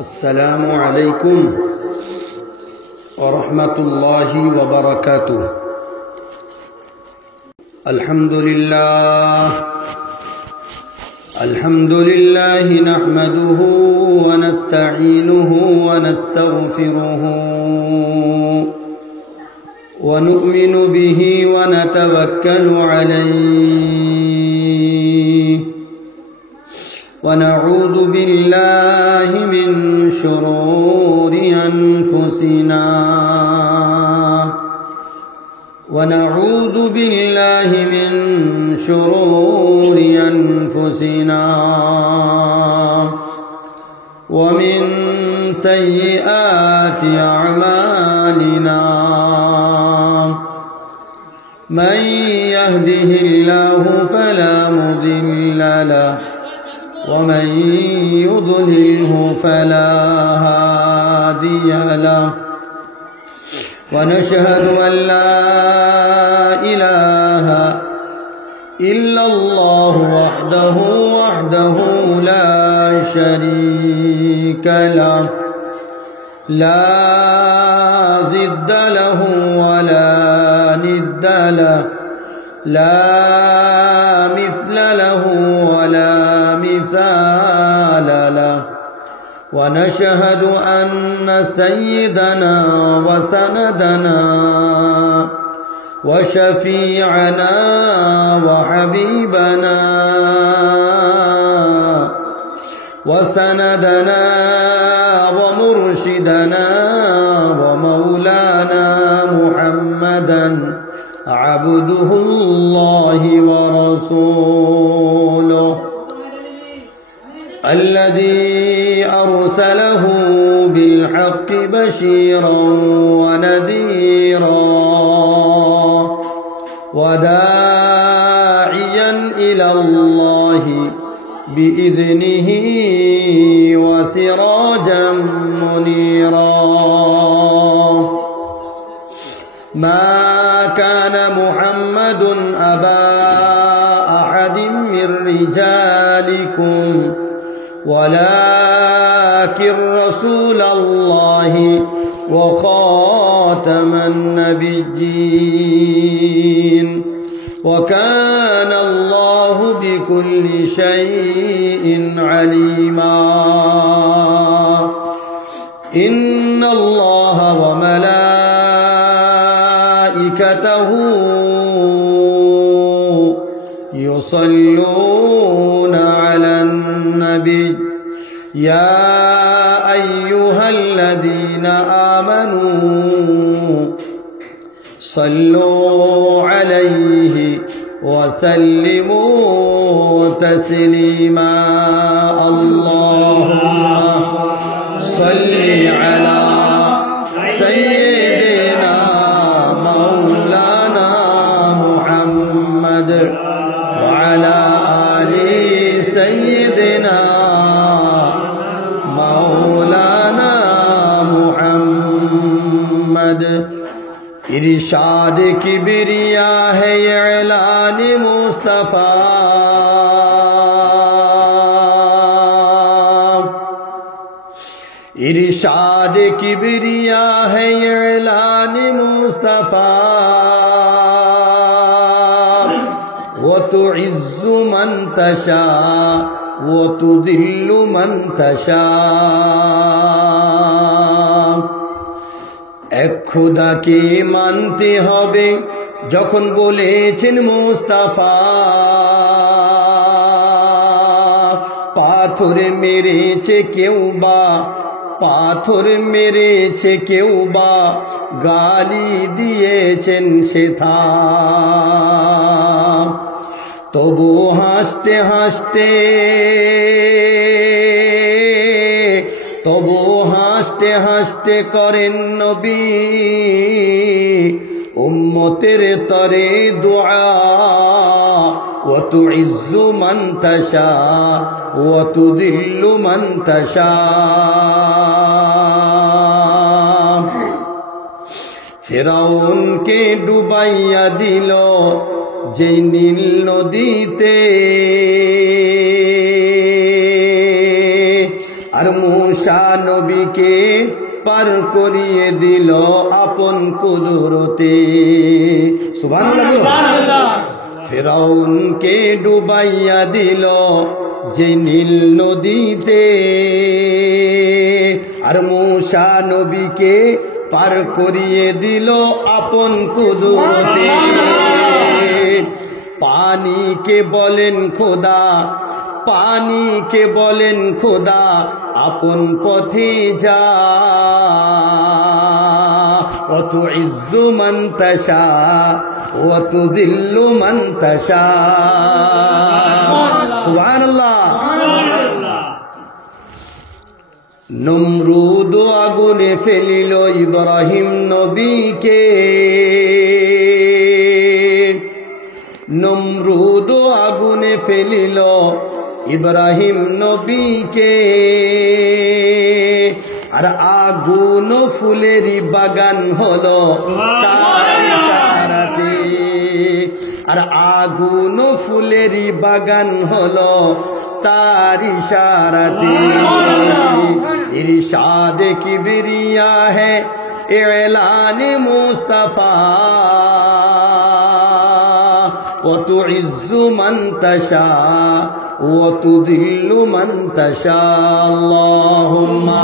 अस्सलामु अलैकुम व रहमतुल्लाहि व बरकातुह। अल्हम्दुलिल्लाह नहमदुहु व नस्तईनुहु व नस्तगफिरुहु व नु'मिनु बिही व नतवक्कलु अलैहि व नऊज़ु बिल्लाहि मिन शुरूरि अनफुसिना व नऊज़ु बिल्लाहि मिन शुरूरि अनफुसिना व मिन सय्यिआति अअमालिना मन यहदिहिल्लाहु फला मुदिल्ल लहु वमन युद्लिल्हु फला हादिय लहु वनशहदु अन ला इलाहा इल्लल्लाहु वहदहु ला शरीक लहु ला ज़िद्द लहु वला निद्द लहु ला मिथ्ल लहु वला मिसाल लहु ونشهد أن سيدنا وسندنا وشفيعنا وحبيبنا وسندنا ومرشدنا ومولانا محمدا عبده الله ورسوله الذي أرسله بالحق بشيرا ونذيرا وداعيا إلى الله بإذنه وسراجا منيرا ما كان محمد أبا أحد من رجالكم ولكن رسول الله وخاتم النبيين وكان الله بكل شيء عليما إن الله وملائكته يصلون على النبي يا أيها الذين آمنوا صلوا عليه وسلموا تسليما اللهم صل على سيدنا مولانا محمد وعلى آل سيدنا مولانا محمد इरशाद किबरिया है ऐलान मुस्तफा इरशाद किबरिया है ऐलान मुस्तफा वो तुइज़्ज़ु मन तशा वो तुदिल्लु मन तशा এক খুদাকে মানতে হবে যখন বলেছেন মুস্তাফা পাথর মেরেছে কেউ বা গালি দিয়েছেন সেথা তবু হাসতে হাসতে করেন নবী উম্মতের তরে দুআ ওয়া তুইজ্জু মান তাশা ওয়া তুদিল্লু মান তাশা ফিরাউনকে ডুবাইয়া দিল যেই নীল নদীতে मूसा नबीके पार करिए दिल आपन कुदरते सुबहानाल्लाह फिरौन के डुबाइया दिल जे नील नदीते और मूसा नबीके पार करिए दिल आपन कुदरते पानी के बोलेन खुदा पानी के बोलेन खुदा आपन पथे जा व तुइज्जु मन तशा व तुदिल्लु मन तशा सुभानाल्लाह नमरूद आगुने फेलिल इब्राहिम नबीके नमरूद आगुने फेलिल इब्राहिम नबीके और आगुन फुलेरी बागान हलो तार इशाराते और आगुन फुलेरी बागान हलो तार इशाराते इरशाद किबरिया है एलान मुस्तफा व तुइज्जु मन तशा व तुदिल्लु मन तशा अल्लाहुम्मा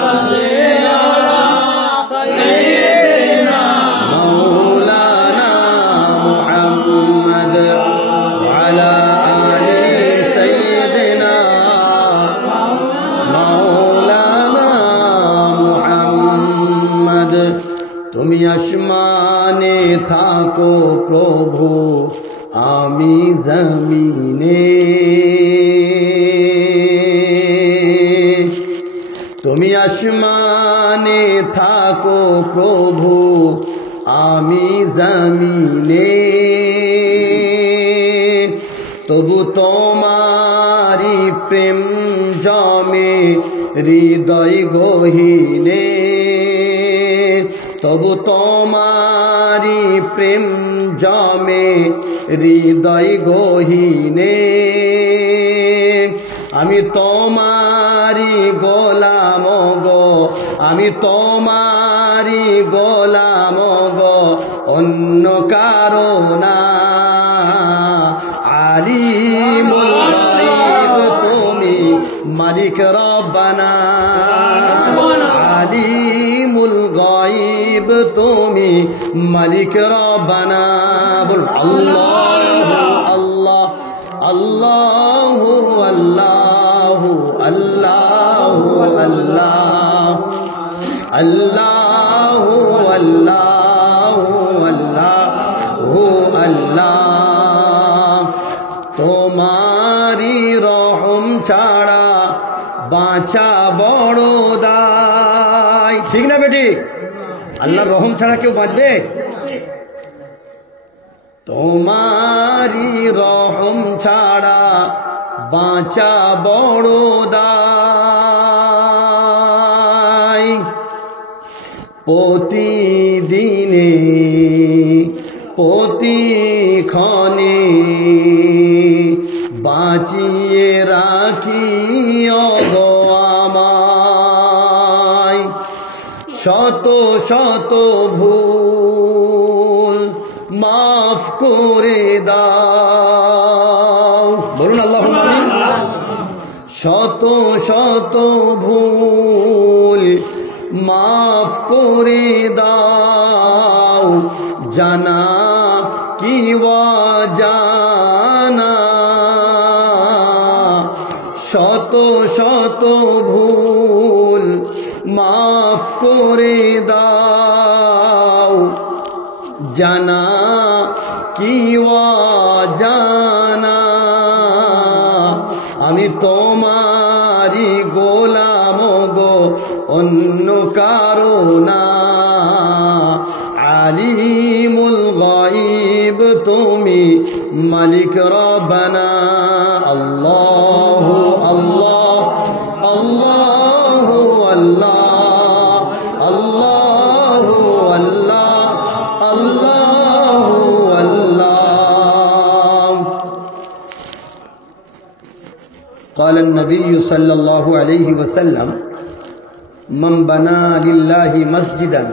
सल्ली अला सय्यिदिना मौलाना मुहम्मद व अला आलि सय्यिदिना मौलाना मुहम्मद तुमी आसमाने थाको प्रभु आमी जमीने तुमी आसमाने थाको प्रभु आमी जमीने तबु तोमारी प्रेम जमे हृदय गहीने तबु तोमारी प्रेम जमे हृदय गहीने आमी तोमारी गोलाम गो आमी तोमारी गोलाम गो अन्य कारो ना आलिमुल गायब तुमी मालिक रब्बाना आलिमुल गायब तुमी मालिक रब्बाना बोल अल्लाह अल्लाह अल्लाह अल्लाह अल्लाह अल्लाह अल्लाह अल्लाह अल्लाह अल्लाह तुम्हारी रहम छाड़ा बाँचा बड़ो दाय ठीक ना बेटी अल्लाह रहम छाड़ा क्यों बाँचबे तुम्हारी रहम छाड़ा बाँचा बड़ो दाय प्रतिदिने प्रतिक्षणे बाँचिए राखियो गो आमाय शत शत भूल माफ करे दाও বলুন আল্লাহুম্মা আমিন শত শত ভুল মাফ করে দাও জানা কি জানা শত শত ভুল মাফ করে দাও জানা কি জানা আমি তোমারি গোলাম গো অন্য কারো না আলিমুল গায়ব তুমি মালিক রব্বানা আল্লাহু আল্লাহ আল্লাহু আল্লাহ আল্লাহু আল্লাহ আল্লাহু আল্লাহ قال النبي صلى الله عليه وسلم মান বানা লিল্লাহি মসজিদান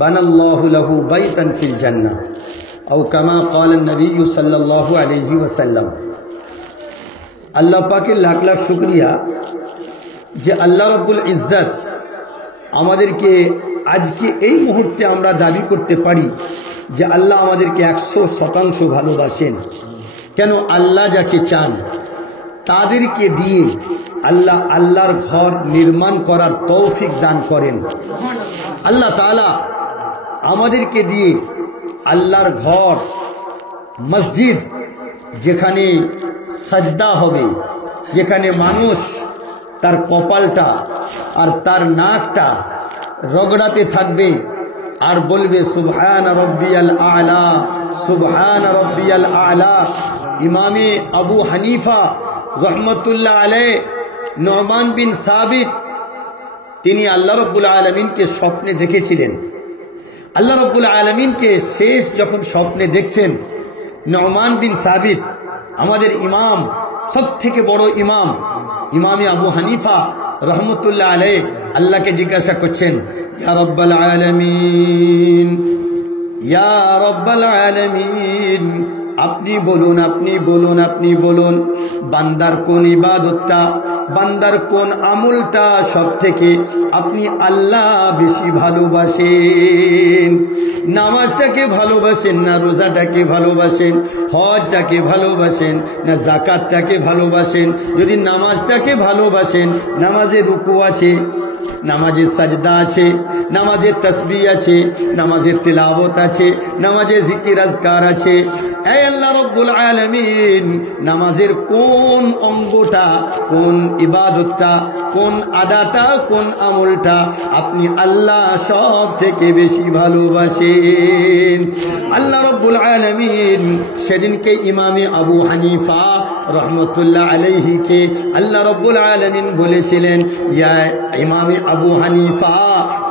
বানাল্লাহু লাহু বাইতান ফিল জান্নাহ আও কামা ক্বালা নবী সাল্লাল্লাহু আলাইহি ওয়াসাল্লাম। আল্লাহ পাকের লাখ লাখ শুকরিয়া যে আল্লাহ রাব্বুল ইজ্জত আমাদেরকে আজকে এই মুহূর্তে আমরা দাবি করতে পারি যে আল্লাহ আমাদেরকে 100% ভালোবাসেন। কেন? আল্লাহ যাকে চান তাদেরকে দিয়ে আল্লাহ আল্লাহর ঘর নির্মাণ করার তৌফিক দান করেন। আল্লাহ তাআলা আমাদেরকে দিয়ে আল্লাহর ঘর, মসজিদ, যেখানে সাজদা হবে, যেখানে মানুষ তার কপালটা আর তার নাকটা রগড়াতে থাকবে আর বলবে সুবহান রব্বিয়াল আলা, সুবহান রব্বিয়াল আলা। ইমামে আবু হানিফা রহমতুল্লাহ আলাইহি নুমান বিন সাবিত তিনি আল্লাহ রাব্বুল আলামিনকে স্বপ্নে দেখেছিলেন। আল্লাহ রাব্বুল আলামিনকে শেষ যখন স্বপ্নে দেখছেন, নুমান বিন সাবিত আমাদের ইমাম, সব থেকে বড় ইমাম, ইমামে আবু হানিফা রহমতুল্লাহ আলাইহি আল্লাহকে জিজ্ঞাসা করছেন, ইয়া রাব্বাল আলামিন, ইয়া রাব্বাল আলামিন, আপনি বলুন, আপনি বলুন, আপনি বলুন, বান্দার কোন ইবাদতটা, বান্দার কোন আমলটা সব থেকে আপনি আল্লাহ বেশি ভালোবাসেন? নামাজটাকে ভালোবাসেন না রোজাটাকে ভালোবাসেন? হজটাকে ভালোবাসেন না যাকাতটাকে ভালোবাসেন? যদি নামাজটাকে ভালোবাসেন, নামাজে রুকু আছে, নামাজের সাজদা আছে, নামাজের তাসবিহ আছে, নামাজের তিলাওয়াত আছে, নামাজে জিকির আজকার আছে। হে আল্লাহ রাব্বুল আলামিন, নামাজের কোন অঙ্গটা, কোন ইবাদতটা, কোন আদাটা, কোন আমলটা আপনি আল্লাহ সব থেকে বেশি ভালোবাসেন? আল্লাহ রাব্বুল আলামিন সেদিনকে ইমামে আবু হানিফা রহমতুল্লাহ আলাইহিকে আল্লাহ রাব্বুল আলামিন বলেছিলেন, ইয়া ইমামে আবু হানিফা,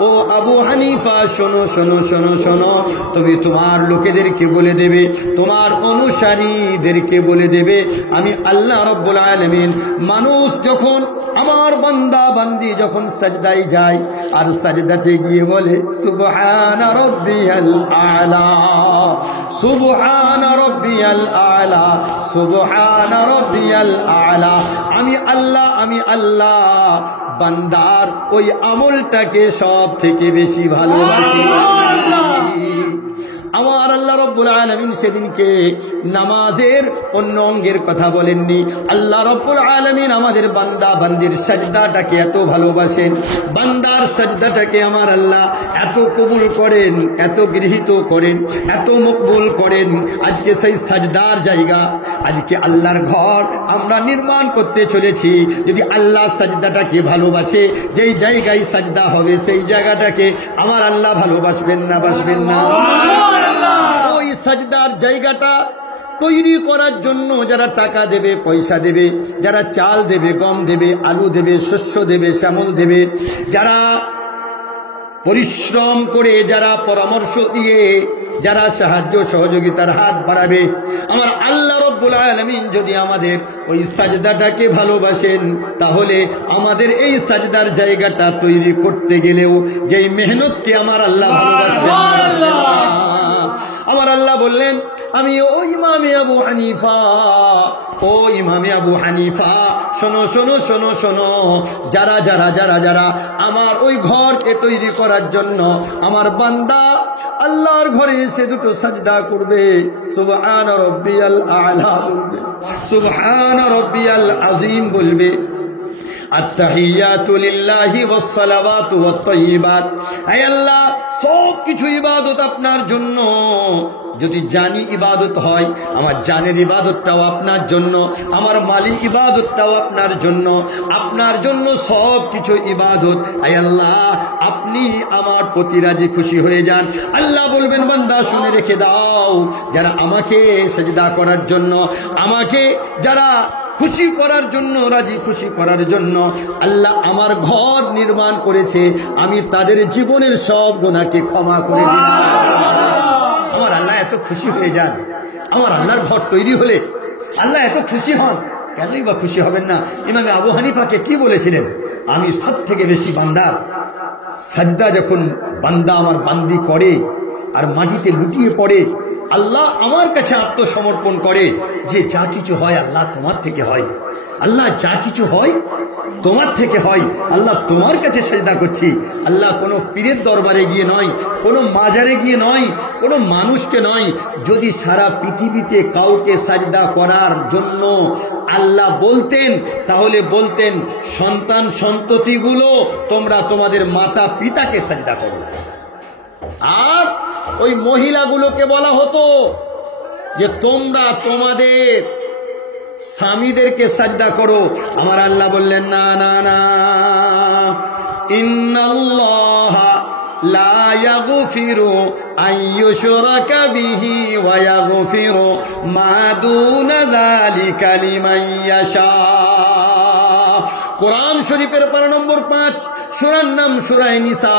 ও আবু হানিফা, শোনো শোনো শোনো শোনো, তুমি তোমার লোকেদেরকে বলে দেবে, তোমার অনুসারীদেরকে বলে দেবে, আমি আল্লাহ রাব্বুল আলামিন মানুষ যখন, আমার বান্দা বান্দি যখন সাজদায় যায় আর সাজদাতে গিয়ে বলে সুবহান রাব্বিয়াল আলা, সুবহান রাব্বিয়াল আলা, সুবহান রাব্বিয়াল আলা, আমি আল্লাহ বান্দার ওই আমলটাকে সব থেকে বেশি ভালোবাসি। আমার আল্লাহ রাব্বুল আলামিন সেদিনকে নামাজের অন্য অঙ্গের কথা বলেননি। আল্লাহ রাব্বুল আলামিন আমাদের বান্দা বান্দির সাজদাটাকে এত ভালোবাসেন, বান্দার সাজদাটাকে আমার আল্লাহ এত কবুল করেন, এত গৃহীত করেন, এত মকবুল করেন। আজকে সেই সাজদার জায়গা, আজকে আল্লাহর ঘর আমরা নির্মাণ করতে চলেছি। যদি আল্লাহ সাজদাটাকে ভালোবাসে, যেই জায়গায় সাজদা হবে সেই জায়গাটাকে আমার আল্লাহ ভালোবাসবেন না, বাসবেন না? ওই সাজদার জায়গাটা তৈরি করার জন্য যারা টাকা দেবে, পয়সা দেবে, যারা চাল দেবে, গম দেবে, আলু দেবে, শস্য দেবে, শ্যামল দেবে, যারা পরিশ্রম করে, যারা পরামর্শ দিয়ে, যারা সাহায্য সহযোগিতার হাত বাড়াবে, আমার আল্লাহ রাব্বুল আলামিন যদি আমাদের ওই সাজদাটাকে ভালোবাসেন, তাহলে আমাদের এই সাজদার জায়গাটা তৈরি করতে গেলেও যেই মেহনতকে আমার আল্লাহ ভালোবাসবেন না। আমার আল্লাহ বললেন, আমি ও ইমামে আবু হানিফা, ও ইমামে আবু হানিফা, শোনো শোনো শোনো শোনো, যারা যারা যারা যারা আমার ওই ঘরকে তৈরি করার জন্য আমার বান্দা আল্লাহর ঘরে এসে দুটো সাজদা করবে, সুবহান রাব্বিয়াল আলা বলবে, সুবহান রাব্বিয়াল আযীম বলবে, আত্তাহিয়াতু লিল্লাহি ওয়াস সালাওয়াতু ওয়াত তাইয়্যিবাত, হে আল্লাহ সব কিছু ইবাদত আপনার জন্য। যদি জানি ইবাদত হয়, আমার জানের ইবাদতটাও আপনার জন্য, আমার মালি ইবাদতটাও আপনার জন্য, আপনার জন্য সব কিছু ইবাদত। হে আল্লাহ আপনি আমার প্রতি রাজি খুশি হয়ে যান। আল্লাহ বলবেন, বান্দা শুনে রেখে দাও, যারা আমাকে সিজদা করার জন্য, আমাকে যারা খুশি করার জন্য, রাজি খুশি করার জন্য আল্লাহ আমার ঘর নির্মাণ করেছে, আমি তাদের জীবনের সব গুনাহকে ক্ষমা করে দিলাম। আমার আল্লাহ এত খুশি হয়ে যান, আমার আল্লাহর ঘর তৈরি হলে আল্লাহ এত খুশি হন, কেনই বা খুশি হবেন না? ইমামে আবু হানিফাকে কি বলেছিলেন? আমি সব থেকে বেশি বান্দার সাজদা যখন বান্দা আমার বান্দি করে আর মাটিতে লুটিয়ে পড়ে, আল্লাহ আমার কাছে আত্মসমর্পণ করে যে যা কিছু হয় আল্লাহ তোমার থেকে হয়, আল্লাহ যা কিছু হয় তোমার থেকে হয়, আল্লাহ তোমার কাছে সাজদা করছি। আল্লাহ কোনো পীরের দরবারে গিয়ে নয়, কোনো মাজারে গিয়ে নয়, কোনো মানুষকে নয়। যদি সারা পৃথিবীতে কাউকে সাজদা করার জন্য আল্লাহ বলতেন, তাহলে বলতেন সন্তান সন্ততিগুলো তোমরা তোমাদের মাতা পিতাকে সাজদা করো। আর ওই মহিলাগুলোকে বলা হতো যে তোমরা তোমাদের স্বামীদেরকে সাজদা করো। আমার আল্লাহ বললেন না না না, ইন্নাল্লাহা লা ইয়াগফিরু আন ইউশরাকা বিহি ওয়া ইয়াগফিরু মা দুনা যালিকা লিমান ইয়াশা। কোরআন শরীফের পারা নম্বর 5, সূরার নাম সূরা নিসা,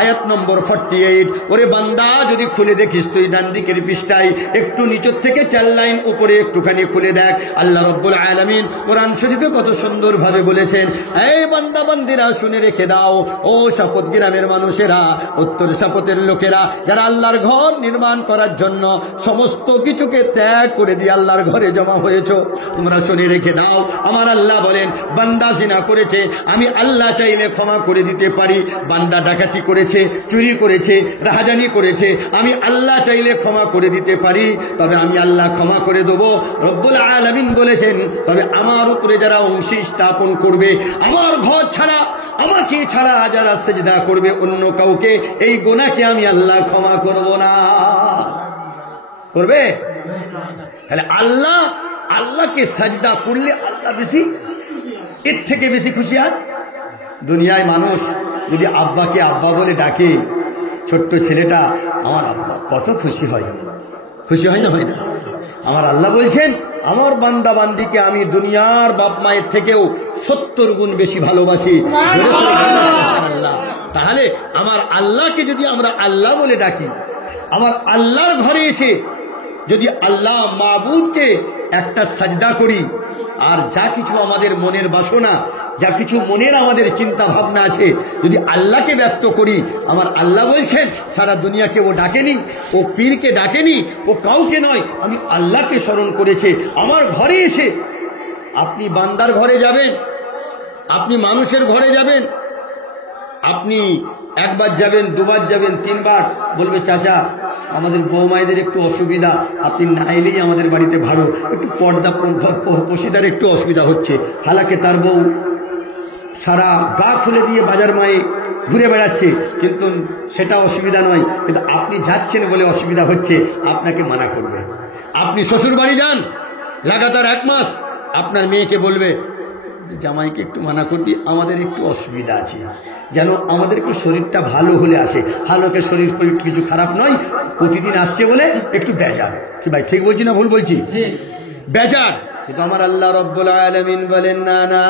আয়াত নম্বর 48। ওরে বান্দা, যদি খুলে দেখিস তুই ডান দিকের পৃষ্ঠায় একটু নিচের থেকে 4 লাইন উপরে একটুখানি খুলে দেখ, আল্লাহ রাব্বুল আলামিন কোরআন শরীফে কত সুন্দর ভাবে বলেছেন, এই বান্দা বান্দিরা শুনে রেখে দাও, ও শাপত গ্রামের মানুষেরা, উত্তর শাপতের লোকেরা, যারা আল্লাহর ঘর নির্মাণ করার জন্য সমস্ত কিছুকে ত্যাগ করে দিয়ে আল্লাহর ঘরে জমা হয়েছো, তোমরা শুনে রেখে দাও। আমার আল্লাহ বলেন, বান্দা জিনা করেছে, আমি আল্লাহ চাইলে ক্ষমা করে দিতে পারি। বান্দা ডাকাতি করেছে, চুরি করেছে, রাহাজানি করেছে, আমি আল্লাহ চাইলে ক্ষমা করে দিতে পারি, তবে আমি আল্লাহ ক্ষমা করে দেবো। রব্বুল আলামিন বলেছেন, তবে আমার উপরে যারা অংশী স্থাপন করবে, আমার ঘর ছাড়া, আমাকে ছাড়া যারা সিজদা করবে অন্য কাউকে, এই গুনাহকে আমি আল্লাহ ক্ষমা করব না। করবে? তাহলে আল্লাহকে সাজদা করলে আল্লাহ বেশি, এর থেকে বেশি খুশি হয়? দুনিয়ায় মানুষ যদি আব্বাকে আব্বা বলে ডাকে, ছোট্ট ছেলেটা আমার আব্বা, কত খুশি হয়। খুশি হয় না? হয় না? আমার আল্লাহ বলছেন, আমার বান্দা বান্দিকে আমি দুনিয়ার বাপ মায়ের থেকেও 70 গুণ বেশি ভালোবাসি। তাহলে আমার আল্লাহকে যদি আমরা আল্লাহ বলে ডাকি, আমার আল্লাহর ঘরে এসে যদি আল্লাহ মাবুদকে একটা সাজদা করি, আর যা কিছু আমাদের মনের বাসনা, যা কিছু মনের আমাদের চিন্তা ভাবনা আছে, যদি আল্লাহকে ব্যক্ত করি, আমার আল্লাহ বলছেন সারা দুনিয়াকে ও ডাকেনি, ও পীরকে ডাকেনি, ও কাউকে নয়, আমি আল্লাহকে স্মরণ করেছে আমার ঘরে এসে। আপনি বান্দার ঘরে যাবেন, আপনি মানুষের ঘরে যাবেন, আপনি একবার যাবেন, দুবার যাবেন, 3 বার, বলবে চাচা আমাদের বৌমাইদের একটু অসুবিধা, আপনি না এলেই আমাদের বাড়িতে ভালো, একটু পর্দা পশিদার একটু অসুবিধা হচ্ছে। হালাকে তার বউ সারা গা খুলে দিয়ে বাজার মায়ে ঘুরে বেড়াচ্ছে, কিন্তু সেটা অসুবিধা নয়, কিন্তু আপনি যাচ্ছেন বলে অসুবিধা হচ্ছে, আপনাকে মানা করবে। আপনি শ্বশুর বাড়ি যান, লাগাতার 1 মাস, আপনার মেয়েকে বলবে জামাইকে একটু মানা করবি, আমাদের একটু অসুবিধা আছে, যেন আমাদের একটু শরীরটা ভালো হলে আসে। হালকে শরীর কিছু খারাপ নয়, প্রতিদিন আসছে বলে একটু বেজার। কি ভাই ঠিক বলছি না ভুল বলছি? বেজার। কিন্তু আমার আল্লাহ রব্বুল আলামিন বলেন, না না,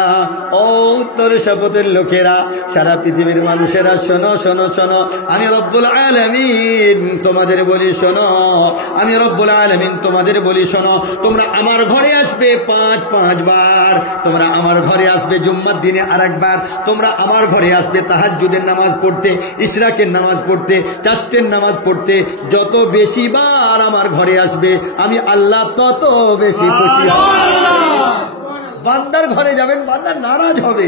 ও উত্তর শপথের লোকেরা, সারা পৃথিবীর মানুষেরা, শোনো শোনো শোনো, আমি রব্বুল আলামিন তোমাদের বলি শোনো, আমি রব্বুল আলামিন তোমাদের বলি শোনো, তোমরা আমার ঘরে আসবে 5 বার, তোমরা আমার ঘরে আসবে জুম্মার দিনে আরেকবার, তোমরা আমার ঘরে আসবে তাহাজ্জুদের নামাজ পড়তে, ইশরাকের নামাজ পড়তে, চাষ্টের নামাজ পড়তে। যত বেশি বার আমার ঘরে আসবে, আমি আল্লাহ তত বেশি খুশি হব। বান্দার ঘরে যাবেন, বান্দা নারাজ হবে।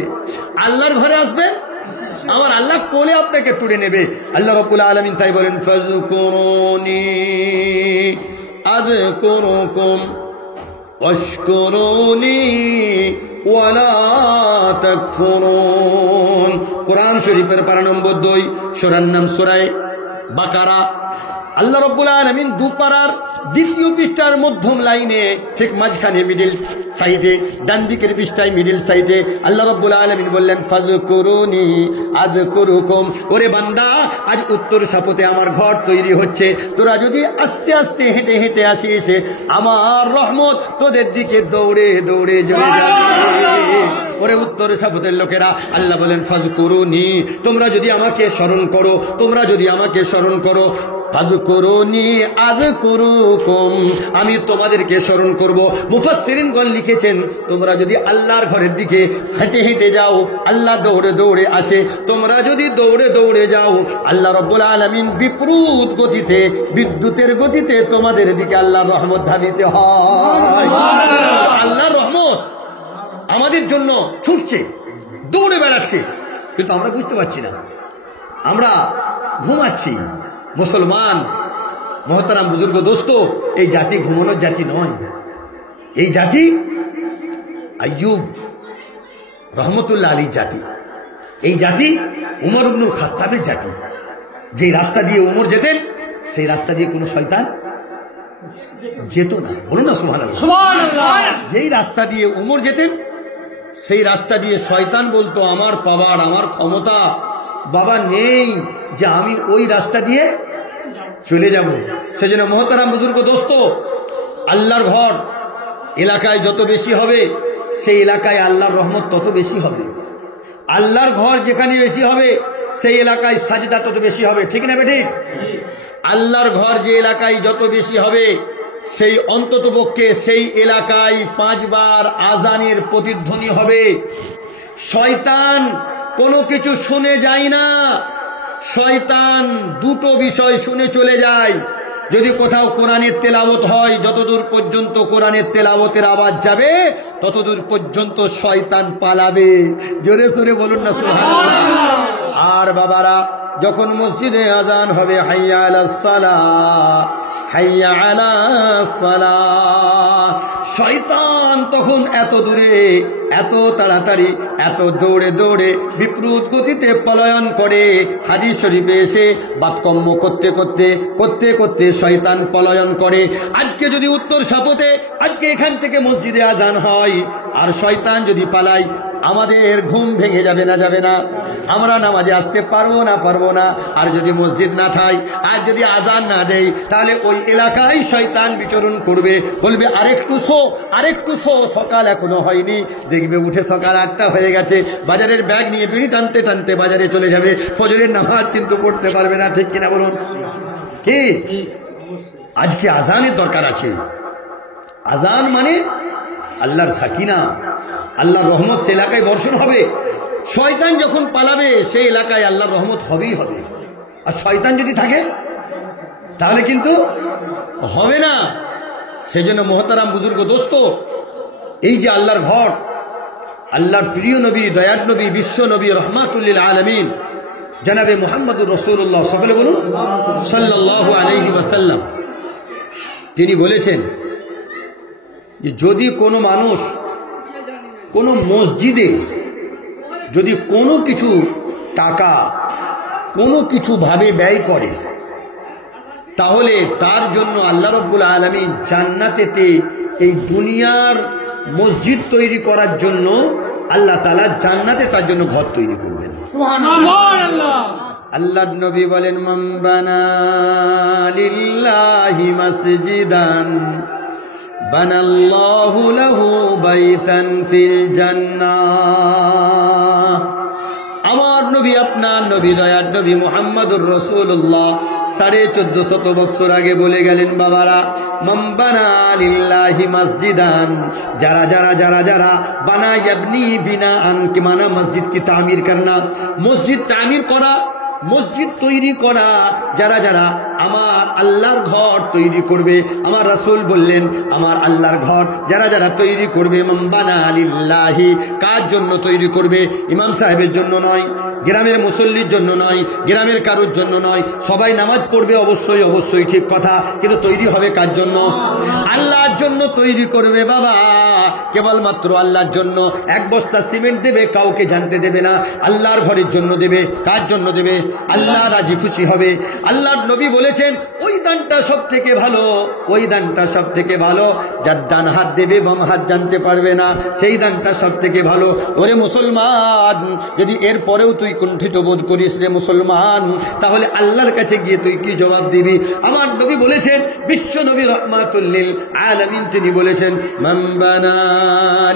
আল্লাহর ঘরে আসবেন, আমার আল্লাহ কোলে আপনাকে তুলে নেবে। আল্লাহ রাব্বুল আলামিন তাই বলেন, ফাযকুরুনি আযকুরুকুম ওয়াশকুরুনি ওয়ালা তাকফুরুন। কোরআন শরীফের পারা নম্বর 2, সূরার নাম সূরা বাকারা। আল্লাহ রাব্বুল আলামিন 2 পারার 2য় পৃষ্ঠার মধ্যম লাইনে, ঠিক মাঝখানে মিডিল সাইডে, ডান দিকের পৃষ্ঠায় মিডিল সাইডে আল্লাহ রাব্বুল আলামিন বললেন, ফাযকুরুনি আযকুরুকুম। ওরে বান্দা, আজ উত্তর শাপতে আমার ঘর তৈরি হচ্ছে, তোরা যদি আস্তে আস্তে হেঁটে হেঁটে আসিস, আমার রহমত তোদের দিকে দৌড়ে দৌড়ে চলে যাবে। ও ওরে উত্তর সাফতের লোকেরা, আল্লাহ বলেন ফাযকুরুনি, তোমরা যদি আমাকে স্মরণ করো, তোমরা যদি আমাকে স্মরণ করো, ফাযকুরুনি আযকুরুকুম, আমি তোমাদেরকে স্মরণ করব। মুফাসসিরিনগণ লিখেছেন, তোমরা যদি আল্লাহর ঘরের দিকে হেঁটে হেঁটে যাও, আল্লাহ দৌড়ে দৌড়ে আসে। তোমরা যদি দৌড়ে দৌড়ে যাও, আল্লাহ রাব্বুল আলামিন বিপ্রুত গতিতে, বিদ্যুতের গতিতে তোমাদের দিকে আল্লাহর রহমত ধাবিত হয়। আল্লাহর রহমত আমাদের জন্য ছুটছে, দৌড়ে বেড়াচ্ছে, কিন্তু আমরা বুঝতে পারছি না, আমরা ঘুমাচ্ছি। মুসলমান মহতারাম বুজুর্গ দোস্ত, এই জাতি ঘুমানোর জাতি নয়। এই জাতি আইয়ুব রহমতুল্লাহ আলীর জাতি, এই জাতি উমর ইবনুল খাত্তাবের জাতি। যে রাস্তা দিয়ে উমর যেতেন, সেই রাস্তা দিয়ে কোনো শয়তান যেত না। বলুন না সুবহানাল্লাহ। যেই রাস্তা দিয়ে উমর যেতেন, সেই রাস্তা দিয়ে শয়তান বলতো আমার পাওয়ার, আমার ক্ষমতা বাবা নেই যে আমি ওই রাস্তা দিয়ে চলে যাব। সেজন্য মহতারাম বুজুর্গ দোস্ত, আল্লাহর ঘর এলাকায় যত বেশি হবে, সেই এলাকায় আল্লাহর রহমত তত বেশি হবে। আল্লাহর ঘর যেখানে বেশি হবে, সেই এলাকায় সাজদা তত বেশি হবে। ঠিক না বেঠিক? আল্লাহর ঘর যে এলাকায় যত বেশি হবে, সেই অন্ততপক্ষে সেই এলাকায় 5 বার আজানের প্রতিধ্বনি হবে। শয়তান কোনো কিছু শুনে যায় না, শয়তান দুটো বিষয় শুনে চলে যায়। যদি কোথাও কোরআনের তেলাওয়াত হয়, যতদূর পর্যন্ত কোরআনের তেলাওয়াতের আওয়াজ যাবে, ততদূর পর্যন্ত শয়তান পালাবে। জোরে সোরে বলুন না সুবহানাল্লাহ। আর বাবারা, যখন মসজিদে আজান হবে, হাইয়া আলাস সালাহ, হাইয়া আলাস সালাহ, শয়তান তখন এত দূরে, এত তাড়াতাড়ি, এত দৌড়ে দৌড়ে বিপ্রুত গতিতে পলায়ন করে। হাদিস শরীফে এসে বাতকম্ম করতে করতে করতে করতে শয়তান পলায়ন করে। আজকে যদি উত্তর সাপতে, আজকে এখান থেকে মসজিদে আজান হয়, আর শয়তান যদি পালায়, আমাদের ঘুম ভেঙে যাবে না? যাবে না? আমরা নামাজে আসতে পারবো না? পারবো না? আর যদি মসজিদ না থাকে, আর যদি আজান না দেয়, তাহলে ওই এলাকায় শয়তান বিচরণ করবে, বলবে আরেকটু শো, আরেকটু শো, সকাল এখনো হয়নি। দেখবে উঠে সকাল 8টা হয়ে গেছে, বাজারের ব্যাগ নিয়ে বিড়ি টানতে টানতে বাজারে চলে যাবে। ফজরের নামাজ কিন্তু পড়তে পারবে না। ঠিক কিনা বলুন? কি আজকে আজানের দরকার আছে। আজান মানে আল্লাহর সাকিনা, আল্লাহর রহমত সে এলাকায় বর্ষণ হবে। শয়তান যখন পালাবে, সেই এলাকায় আল্লাহর রহমত হবেই হবে। আর শয়তান যদি থাকে, তাহলে কিন্তু হবে না। সেজন্য মহতারাম বুজুর্গ দোস্ত, এই যে আল্লাহর ঘর, আল্লাহর প্রিয় নবী, দয়ার নবী, বিশ্ব নবী, রহমাতুল্লিল আলামিন জনাবে মুহাম্মদুর রাসূলুল্লাহ, সকলে বলুন সাল্লাল্লাহু আলাইহি ওয়াসাল্লাম, তিনি বলেছেন যে যদি কোনো মানুষ কোনো মসজিদে যদি কোনো কিছু টাকা কোনো কিছু ভাবে ব্যয় করে, তাহলে তার জন্য আল্লাহ রাব্বুল আলামিন জান্নাতেতে, এই দুনিয়ার মসজিদ তৈরি করার জন্য আল্লাহ তাআলা জান্নাতে তার জন্য ঘর তৈরি করবেন। সুবহানাল্লাহ। আল্লাহর নবী বলেন, মান বানা লিল্লাহি মাসজিদান বানাল্লাহু লাহু বাইতান ফিল জান্নাহ। আমার নবী, আপনার নবী, দয়ার নবী মুহাম্মদুর রাসূলুল্লাহ 1450 বছর আগে বলে গেলেন, বাবারা, মান বানা লিল্লাহি মাসজিদান, যারা যারা যারা যারা বানা ইয়াবনি বিনাআন, কি মানা মসজিদ কি তামির করনা, মসজিদ তামির করা, মসজিদ তৈরি করা, যারা যারা আমার আল্লাহর ঘর তৈরি করবে, আমার রাসূল বললেন আমার আল্লাহর ঘর যারা যারা তৈরি করবে, মান বানা লিল্লাহি, কার জন্য তৈরি করবে? ইমাম সাহেবের জন্য নয়, গ্রামের মুসল্লির জন্য নয়, গ্রামের কারোর জন্য নয়। সবাই নামাজ পড়বে, অবশ্যই অবশ্যই ঠিক কথা, কিন্তু তৈরি হবে কার জন্য? আল্লাহর জন্য তৈরি করবে বাবা, কেবলমাত্র আল্লাহর জন্য। 1 বস্তা সিমেন্ট দেবে, কাউকে জানতে দেবে না, আল্লাহর ঘরের জন্য দেবে। কার জন্য দেবে? আল্লাহ রাজি খুশি হবে। আল্লাহর নবী বলেছেন ওই দানটা সব থেকে ভালো, ওই দানটা সব থেকে ভালো। যার ডান হাত দেবে বাম হাত জানতে পারবে না, সেই দানটা সব থেকে ভালো। ওরে মুসলমান, যদি এর পরেও তুই কুণ্ঠিত বোধ করিস রে মুসলমান, তাহলে আল্লাহর কাছে গিয়ে তুই কি জবাব দিবি? আমার নবী বলেছেন, বিশ্ব নবী রাহমাতুল লিল আলামিন, তিনি বলেছেন মান বানা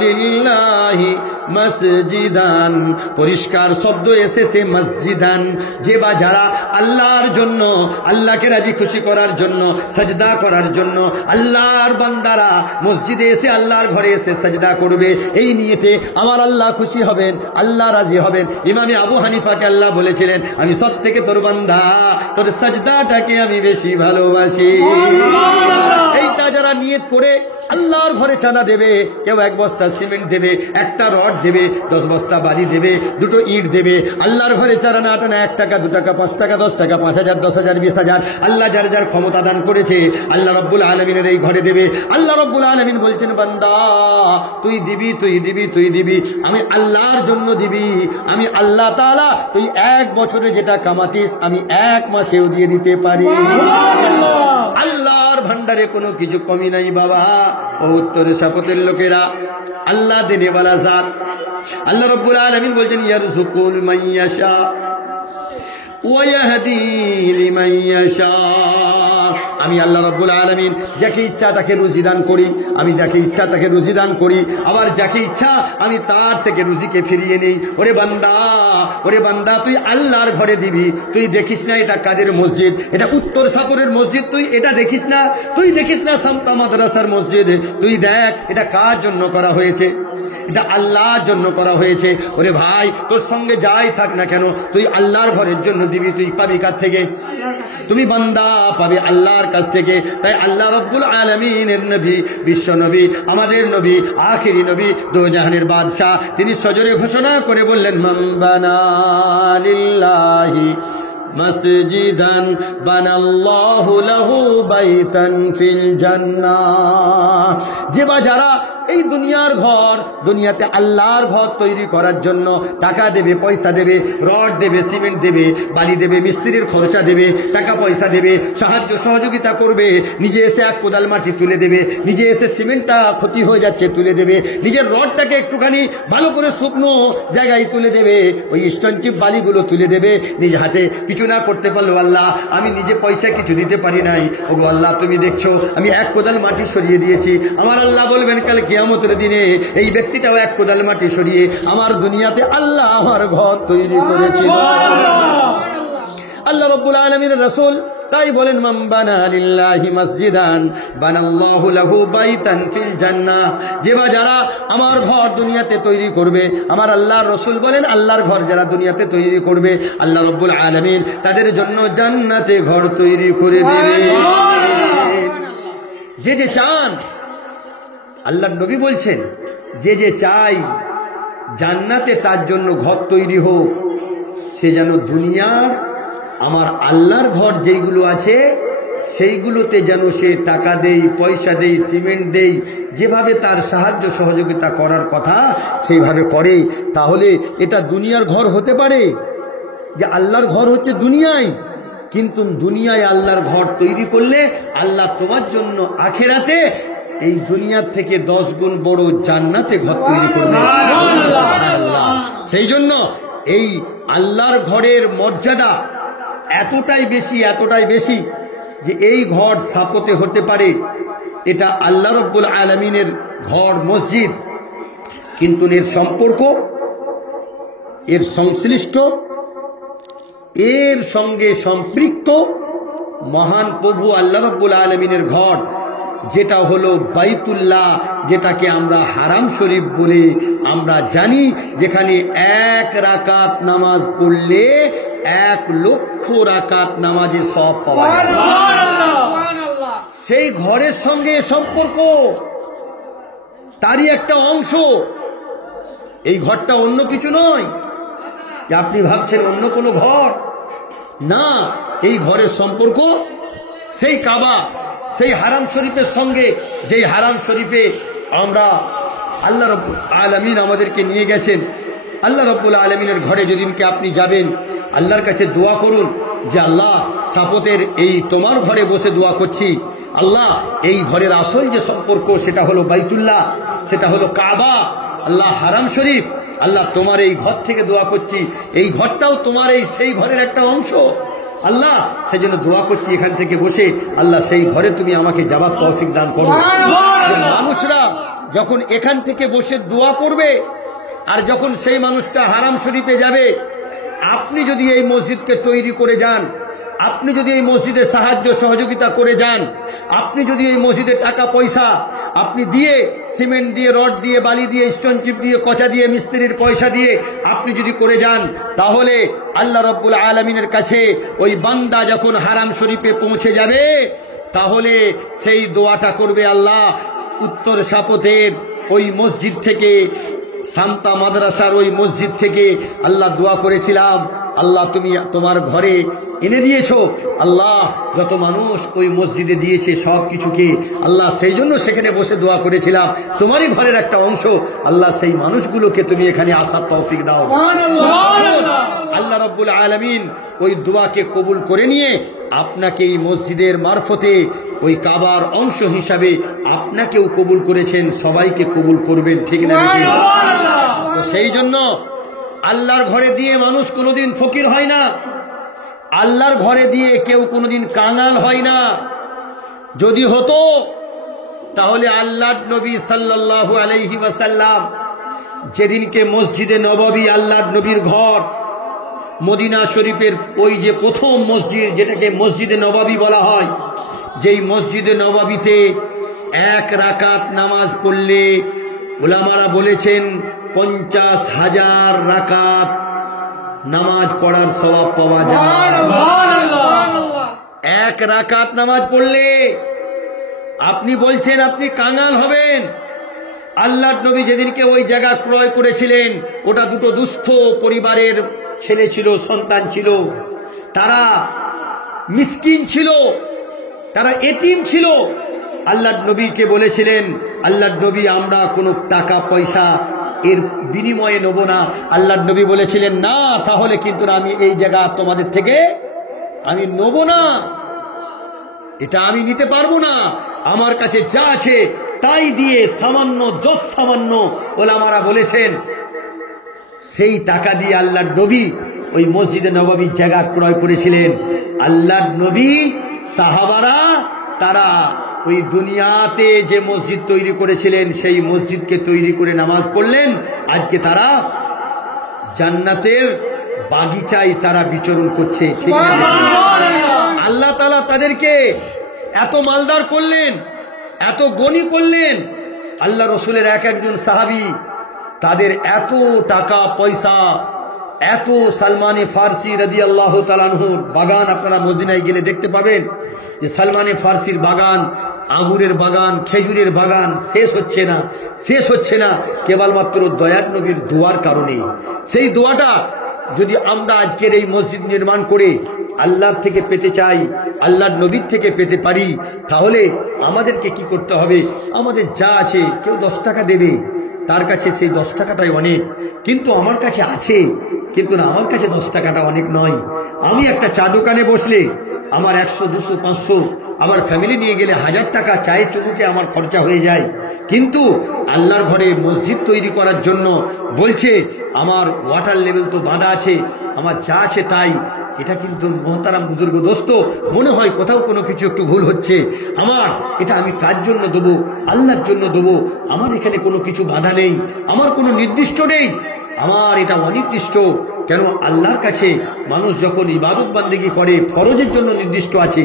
লিল্লাহি মসজিদান, পরিষ্কার শব্দ এসেছে মসজিদান, যে বা যারা আল্লাহর জন্য, আল্লাহকে রাজি খুশি করার জন্য, সাজদা করার জন্য, আল্লাহর বান্দারা মসজিদে এসে আল্লাহর ঘরে এসে সাজদা করবে, এই নিয়েতে আমার আল্লাহ খুশি হবেন, আল্লাহ রাজি হবেন। ইমামে আবু হানিফাকে আল্লাহ বলেছিলেন, আমি সব থেকে তোর বান্দা, তোর সাজদাটাকে আমি বেশি ভালোবাসি। এইটা যারা নিয়ত করে আল্লাহর ঘরে চাঁদা দেবে, কেউ 1 বস্তা সিমেন্ট দেবে, একটা রড দেবে, 10 বস্তা বালি দেবে, 2টো ইট দেবে, আল্লাহর ঘরে চাঁদা না আটানা 1 টাকা 2 টাকা 5 টাকা 10 টাকা 5000 10,000 20,000, আল্লাহ যার যার ক্ষমতা দান করেছে আল্লাহ রব্বুল আলামিনের এই ঘরে দেবে। আল্লাহ রব্বুল আলামিন বলছেন, বান্দা তুই দিবি, তুই দিবি, তুই দিবি, আমি আল্লাহর জন্য দিবি, আমি আল্লাহ তাআলা, তুই 1 বছরে যেটা কামাতিস আমি 1 মাসেও দিয়ে দিতে পারি। আল্লাহর ভান্ডারে কোনো কিছু কমি নাই বাবা। ও উত্তরে শপথের লোকেরা, আল্লাহ দেনেওয়ালা জাত। আল্লাহ রাব্বুল আলামিন বলছেন, ইয়ারযুকুল মান ইয়াশা ওয়া ইয়াহদি লিমান ইয়াশা, আমি আল্লাহ রাব্বুল আলামিন যাকে ইচ্ছা তাকে রুজি দান করি, আমি যাকে ইচ্ছা তাকে রুজি দান করি, আবার যাকে ইচ্ছা আমি তার থেকে রুজিকে ফিরিয়ে নেই। ওরে বান্দা, ওরে বান্দা, তুই আল্লাহর ঘরে দিবি, তুই দেখিস না এটা কাদের মসজিদ, এটা উত্তর সাপুরের মসজিদ, তুই এটা দেখিস না, তুই দেখিস না সামতা মাদ্রাসার মসজিদ, তুই দেখ এটা কার জন্য করা হয়েছে, এটা আল্লাহর জন্য করা হয়েছে। ওরে ভাই, তোর সঙ্গে যাই থাক না কেন, তুই আল্লাহর ঘরের জন্য দিবি, তুই পাবি কার থেকে? তুমি বান্দা পাবে আল্লাহর কাছ থেকে। তাই আল্লাহ রাব্বুল আলামিনের নবী, বিশ্ব নবী, আমাদের নবী, আখিরি নবী, দোজাহানের বাদশাহ, তিনি সজোরে ঘোষণা করে বললেন, মান বানা লিল্লাহি মসজিদান বানাল্লাহু লাহু বাইতান ফিল জান্নাহ, যে বা যারা এই দুনিয়ার ঘর, দুনিয়াতে আল্লাহর ঘর তৈরি করার জন্য টাকা দেবে, পয়সা দেবে, রড দেবে, সিমেন্ট দেবে, বালি দেবে, মিস্ত্রির খরচা দেবে, টাকা পয়সা দেবে, সাহায্য সহযোগিতা করবে, নিজে এসে 1 কোদাল মাটি তুলে দেবে, নিজে এসে সিমেন্টটা ক্ষতি হয়ে যাচ্ছে তুলে দেবে, নিজের রডটাকে একটুখানি ভালো করে শুকনো জায়গায় তুলে দেবে, ওই স্টোনচিপ বালিগুলো তুলে দেবে, নিজ হাতে কিছু না করতে পারলো, আল্লাহ আমি নিজে পয়সা কিছু দিতে পারি নাই, ওগো আল্লাহ তুমি দেখছো আমি 1 কোদাল মাটি সরিয়ে দিয়েছি। আমার আল্লাহ বলবেন কাল কিয়ামতের দিনে, এই ব্যক্তিটাও 1 কোদাল মাটি সরিয়ে আমার দুনিয়াতে আল্লাহ আমার ঘর তৈরি করেছিল। আল্লাহ রাব্বুল আলামিনের রাসূল তাই বলেন, মান বানা লিল্লাহি মসজিদান বানাল্লাহু লাহু বাইতান ফিল জান্নাহ, যে বা যারা আমার ঘর দুনিয়াতে তৈরি করবে, আমার আল্লাহর রাসূল বলেন আল্লাহর ঘর যারা দুনিয়াতে তৈরি করবে, আল্লাহ রাব্বুল আলামিন তাদের জন্য জান্নাতে ঘর তৈরি করে দেবে। যে যে চান, আল্লাহর নবী বলছেন, যে যে চাই জান্নাতে তার জন্য ঘর তৈরি হোক, সে যেন দুনিয়ার আমার আল্লাহর ঘর যেইগুলো আছে সেইগুলোতে যেন সে টাকা দেই, পয়সা দেই, সিমেন্ট দেই, যেভাবে তার সাহায্য সহযোগিতা করার কথা সেইভাবে করে, তাহলে এটা দুনিয়ার ঘর হতে পারে। যে আল্লাহর ঘর হচ্ছে দুনিয়ায়, কিন্তু দুনিয়ায় আল্লাহর ঘর তৈরি করলে আল্লাহ তোমার জন্য আখেরাতে এই দুনিয়ার থেকে 10 গুণ বড় জান্নাতে ঘর তৈরি করবে। সেই জন্য এই আল্লাহর ঘরের মর্যাদা এতটাই বেশি, এতটাই বেশি যে এই ঘর সাপতে হতে পারে, এটা আল্লাহ রাব্বুল আলামিনের ঘর মসজিদ, কিন্তু এর সম্পর্ক, এর সংশ্লিষ্ট, এর সঙ্গে সম্পৃক্ত মহান প্রভু আল্লাহ রাব্বুল আলামিনের ঘর, যেটা হলো বাইতুল্লাহ, যেটাকে আমরা হারাম শরীফ বলে আমরা জানি, যেখানে 1 রাকাত নামাজ পড়লে 1 লক্ষ রাকাত নামাজের সওয়াব পাওয়া যায়। সেই ঘরের সঙ্গে সম্পর্ক, তারই একটা অংশ। এই ঘরটা অন্য কিছু নয় যে আপনি ভাবছেন অন্য কোনো ঘর, না, এই ঘরের সম্পর্ক সেই কাবা, সেই হারাম শরীফের সঙ্গে, যেই হারাম শরীফে আমরা আল্লাহ রাব্বুল আলামিন আমাদেরকে নিয়ে গেছেন, আল্লাহ রাব্বুল আলামিনের ঘরে যেদিনকে আপনি যাবেন, আল্লাহর কাছে দোয়া করুন যে আল্লাহ, সাপোতের এই তোমার ঘরে বসে দোয়া করছি, আল্লাহ এই ঘরের আসল যে সম্পর্ক সেটা হলো বাইতুল্লাহ, সেটা হলো কাবা, আল্লাহ হারাম শরীফ, আল্লাহ তোমার এই ঘর থেকে দোয়া করছি, এই ঘরটাও তোমার এই সেই ঘরের একটা অংশ, আল্লাহ সেই জন্য দোয়া করছি এখান থেকে বসে, আল্লাহ সেই ঘরে তুমি আমাকে যাবার তৌফিক দান করো। মানুষরা যখন এখান থেকে বসে দোয়া করবে, আর যখন সেই মানুষটা হারাম শরীফে যাবে, আপনি যদি এই মসজিদকে তৈরি করে যান, আপনি যদি এই মসজিদে সাহায্য সহযোগিতা করে যান, আপনি যদি এই মসজিদে টাকা পয়সা আপনি দিয়ে, সিমেন্ট দিয়ে, রড দিয়ে, বালি দিয়ে, স্টোন চিপ দিয়ে, কচা দিয়ে, মিস্ত্রির পয়সা দিয়ে আপনি যদি করে যান, তাহলে আল্লাহ রাব্বুল আলামিনের কাছে ওই বান্দা যখন হারাম শরীফে পৌঁছে যাবে, তাহলে সেই দোয়াটা করবে, আল্লাহ উত্তর সাপথের ওই মসজিদ থেকে, শান্তা মাদ্রাসার ওই মসজিদ থেকে আল্লাহ দোয়া করেছিলাম, আল্লাহ তুমি তোমার ঘরে এনে দিয়েছো, আল্লাহ যত মানুষ ওই মসজিদে দিয়েছে সব কিছুকে, আল্লাহ সেই জন্য সেখানে বসে দোয়া করেছিলাম, তোমারই ঘরের একটা অংশ, আল্লাহ সেই মানুষগুলোকে তুমি এখানে আসার তৌফিক দাও। আল্লাহ রাব্বুল আলামিন ওই দোয়াকে কবুল করে নিয়ে আপনাকে এই মসজিদের মারফতে ওই কাবার অংশ হিসাবে আপনাকেও কবুল করেছেন, সবাইকে কবুল করবেন, ঠিক না? তো সেই জন্য আল্লাহর ঘরে দিয়ে মানুষ কোনোদিন ফকির হয় না, আল্লাহর ঘরে দিয়ে কেউ কোনোদিন কাঙাল হয় না। যদি হতো তাহলে আল্লাহর নবী সাল্লাল্লাহু আলাইহি ওয়াসাল্লাম যেদিনকে মসজিদে নববী, আল্লাহর নবীর ঘর মদিনা শরীফের ওই যে প্রথম মসজিদ, যেটাকে মসজিদে নববী বলা হয়, যেই মসজিদে নববীতে 1 রাকাত নামাজ পড়লে উলামারা বলেছেন 50,000 রাকাত নামাজ পড়ার সওয়াব পাওয়া যায়। 1 রাকাত নামাজ পড়লে আপনি বলছেন আপনি কাঙাল হবেন। আল্লাহর নবী যেদিনকে ওই জায়গা ক্রয় করেছিলেন, ওটা দুটো দুস্থ পরিবারের ছেলে ছিল, সন্তান ছিল, তারা মিসকিন ছিল, তারা এতিম ছিল। আল্লাহর নবীকে বলেছিলেন, আল্লাহর নবী আমরা কোনো টাকা পয়সা এর বিনিময়ে নেব না। আল্লাহর নবী বলেছিলেন, না তাহলে কিন্তু আমি এই জায়গা তোমাদের থেকে আমি নেব না, এটা আমি নিতে পারবো না, আমার কাছে যা আছে তাই দিয়ে সামান্য যত সামান্য ওলামারা বলেছেন সেই টাকা দিয়ে আল্লাহর নবী ওই মসজিদে নববীর জায়গা ক্রয় করেছিলেন। আল্লাহর নবী, সাহাবারা, তারা ওই দুনিয়াতে যে মসজিদ তৈরি করেছিলেন সেই মসজিদকে তৈরি করে নামাজ পড়লেন। আজকে তারা জান্নাতের বাগিচায় তারা বিচরণ করছে, ঠিক আছে? আল্লাহ তাআলা তাদেরকে এত মালদার করলেন, এত গনি করলেন। আল্লাহ রসুলের একজন সাহাবী, তাদের এত টাকা পয়সা, এত সালমানে ফারসি রাদিয়াল্লাহু তাআলা আনহুর বাগান, আপনারা মদিনায় গেলে দেখতে পাবেন যে সালমানে ফারসির বাগান, আঙ্গুরের বাগান, খেজুরের বাগান শেষ হচ্ছে না, কেবলমাত্র দয়ার নবীর দোয়ার কারণে। সেই দোয়াটা যদি আমরা আজকের এই মসজিদ নির্মাণ করে আল্লাহর থেকে পেতে চাই, আল্লাহর নবীর থেকে পেতে পারি, তাহলে আমাদেরকে কি করতে হবে? আমাদের যা আছে, কেউ 10 টাকা দেবে, তার কাছে সেই 10 টাকাটাই অনেক, কিন্তু আমার কাছে আছে, কিন্তু না, আমার কাছে 10 টাকাটা অনেক নয়। আমি একটা চা দোকানে বসলে আমার 100, 200, 500, আমার ফ্যামিলি নিয়ে গেলে 1000 টাকা চায়ের চুমুকে আমার খরচা হয়ে যায়। কিন্তু আল্লাহর ঘরে মসজিদ তৈরি করার জন্য বলছে আমার ওয়াটার লেভেল তো বাঁধা আছে, আমার যা আছে তাই। এটা কিন্তু মহতারাম বুজুর্গ দোস্ত, মনে হয় কোথাও কোনো কিছু একটু ভুল হচ্ছে। আমার এটা আমি কার জন্য দেবো? আল্লাহর জন্য দেবো। আমার এখানে কোনো কিছু বাধা নেই, আমার কোনো নির্দিষ্ট নেই, আমার এটা অনির্দিষ্ট। কেন? আল্লাহর কাছে মানুষ যখন ইবাদত বান্দেগি করে, ফরজের জন্য নির্দিষ্ট আছে,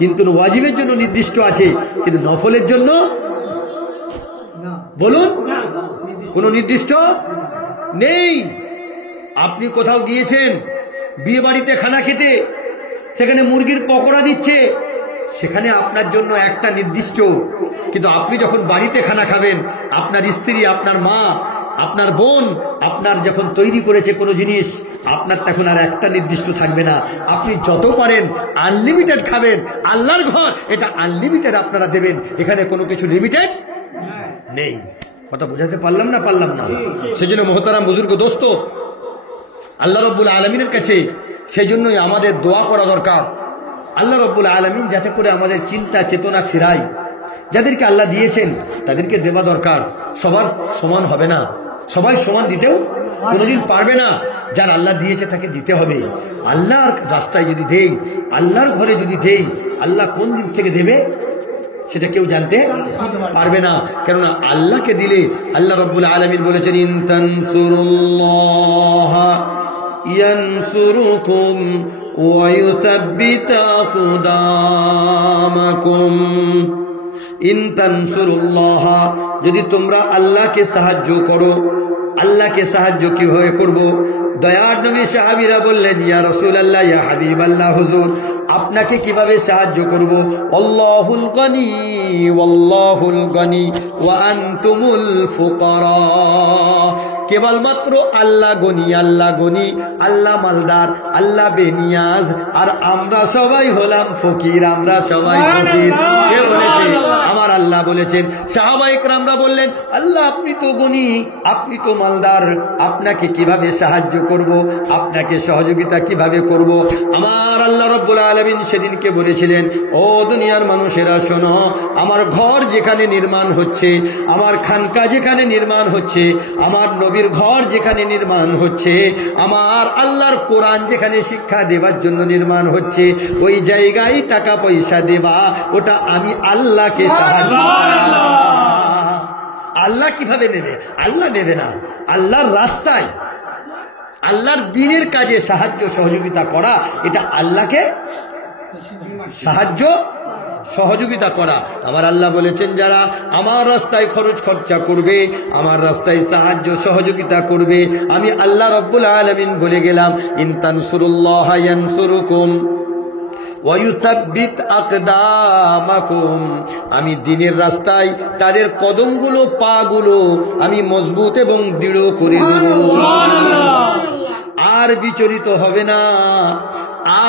কিন্তু ওয়াজিবের জন্য নির্দিষ্ট আছে, কিন্তু নফলের জন্য বলুন কোনো নির্দিষ্ট নেই। আপনি কোথাও গিয়েছেন বিয়ে বাড়িতে খানা খেতে, সেখানে মুরগির পকোড়া দিচ্ছে, সেখানে আপনার জন্য একটা নির্দিষ্ট, কিন্তু আপনি যখন বাড়িতে খানা খাবেন, আপনার স্ত্রী, আপনার মা, আপনার বোন আপনার যখন তৈরি করেছে কোনো জিনিস, আপনার তখন আর একটা নির্দিষ্ট থাকবে না। আপনি যত পারেন আনলিমিটেড খাবেন। আল্লাহর ঘর, এটা আনলিমিটেড আপনারা দেবেন, এখানে কোনো কিছু লিমিটেড নেই। কথা বোঝাতে পারলাম না? সেজন্য মোহতারাম বুজুর্গ দোস্ত, আল্লাহ রাব্বুল আলামিনের কাছে সেজন্যই আমাদের দোয়া করা দরকার। আল্লাহ রাব্বুল আলামিন যাতে করে আমাদের চিন্তা চেতনা ফিরায়, যাদেরকে আল্লাহ দিয়েছেন তাদেরকে দেওয়া দরকার। সবার সমান হবে না, সবাই সমান দিতেও কোনোদিন পারবে না। যার আল্লাহ দিয়েছে তাকে দিতে হবে। আল্লাহর রাস্তায় যদি দেই, আল্লাহর ঘরে যদি দেই, আল্লাহ কোন দিক থেকে দেবে সেটা কেউ জানতে পারবে না। কেননা আল্লাহকে দিলে আল্লাহ রাব্বুল আলামিন বলেছেন, ইন তানসুরুল্লাহ ইয়ানসুরুকুম ওয়া ইউসাব্বিত আকদামাকুম। ইন তানসুরুল্লাহ, যদি তোমরা আল্লাহকে সাহায্য করো। আল্লাহকে সাহায্য কিভাবে করব? দয়ার নবী সাহাবীরা বললেন, ইয়া রাসূলুল্লাহ, ইয়া হাবিবাল্লাহ, হুজুর আপনাকে কিভাবে সাহায্য করব? আল্লাহুল গনি ওয়াল্লাহুল গনি ওয়া আনতুমুল ফুকারা। কেবলমাত্র আল্লাহ গনি, আল্লাহ গনি, আল্লাহ মালদার, আল্লাহ বেনিয়াজ, আর আমরা সবাই হলাম ফকির, আমরা সবাই ফকির। কে বলেছে? আমার আল্লাহ বলেছেন। সাহাবায়ে কেরামরা বললেন, আল্লাহ আপনি তো গনি, আপনি তো মালদার, আপনাকে কিভাবে সাহায্য করব? আপনাকে সহযোগিতা কিভাবে করব? আমার আল্লাহ রাব্বুল আলামিন সেদিনকে বলেছিলেন, ও দুনিয়ার মানুষেরা শোনো, আমার ঘর যেখানে নির্মাণ হচ্ছে, আমার খানকা যেখানে নির্মাণ হচ্ছে, আমার নবীর ঘর যেখানে নির্মাণ হচ্ছে, আমার আল্লাহর কোরআন যেখানে শিক্ষা দেবার জন্য নির্মাণ হচ্ছে, ওই জায়গায় টাকা পয়সা দেবা, ওটা আমি আল্লাহকে সাহায্য। আল্লাহ কিভাবে নেবে? আল্লাহ নেবে না। আল্লাহর রাস্তায়, আল্লাহর দ্বীনের কাজে সাহায্য সহযোগিতা করা, এটা আল্লাহকে সাহায্য সহযোগিতা করা। আমার আল্লাহ বলেছেন, যারা আমার রাস্তায় খরচ খরচা করবে, আমার রাস্তায় সাহায্য সহযোগিতা করবে, আমি আল্লাহ রাব্বুল আলামিন বলে গেলাম, ইন তানসুরুল্লাহ ইয়ানসুরুকুম ওয়া ইউসাব্বিত আকদামাকুম। আমি দ্বীনের রাস্তায় তাদের কদমগুলো, পাগুলো আমি মজবুত এবং দৃঢ় করে দেব। আর বিচলিত হবে না,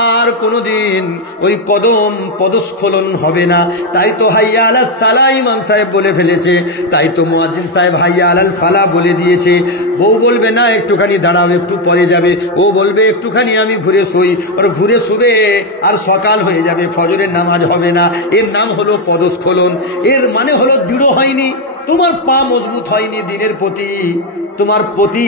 আর কোনোদিন ওই কদম পদস্খলন হবে না। তাই তো হাইয়া আলাস সালাহ ইমাম সাহেব বলে ফেলেছে, তাই তো মুয়াজ্জিন সাহেব হাইয়া আলাল ফালাহ বলে দিয়েছে। বউ বলবে না একটুখানি দাঁড়াও, একটু পরে যাবে। ও বলবে একটুখানি আমি ঘুরে শুই, আর ঘুরে শুবে আর সকাল হয়ে যাবে, ফজরের নামাজ হবে না। এর নাম হলো পদস্খলন। এর মানে হলো দৃঢ় হয়নি, তোমার পা মজবুত হয়নি দ্বীনের প্রতি, তোমার প্রতি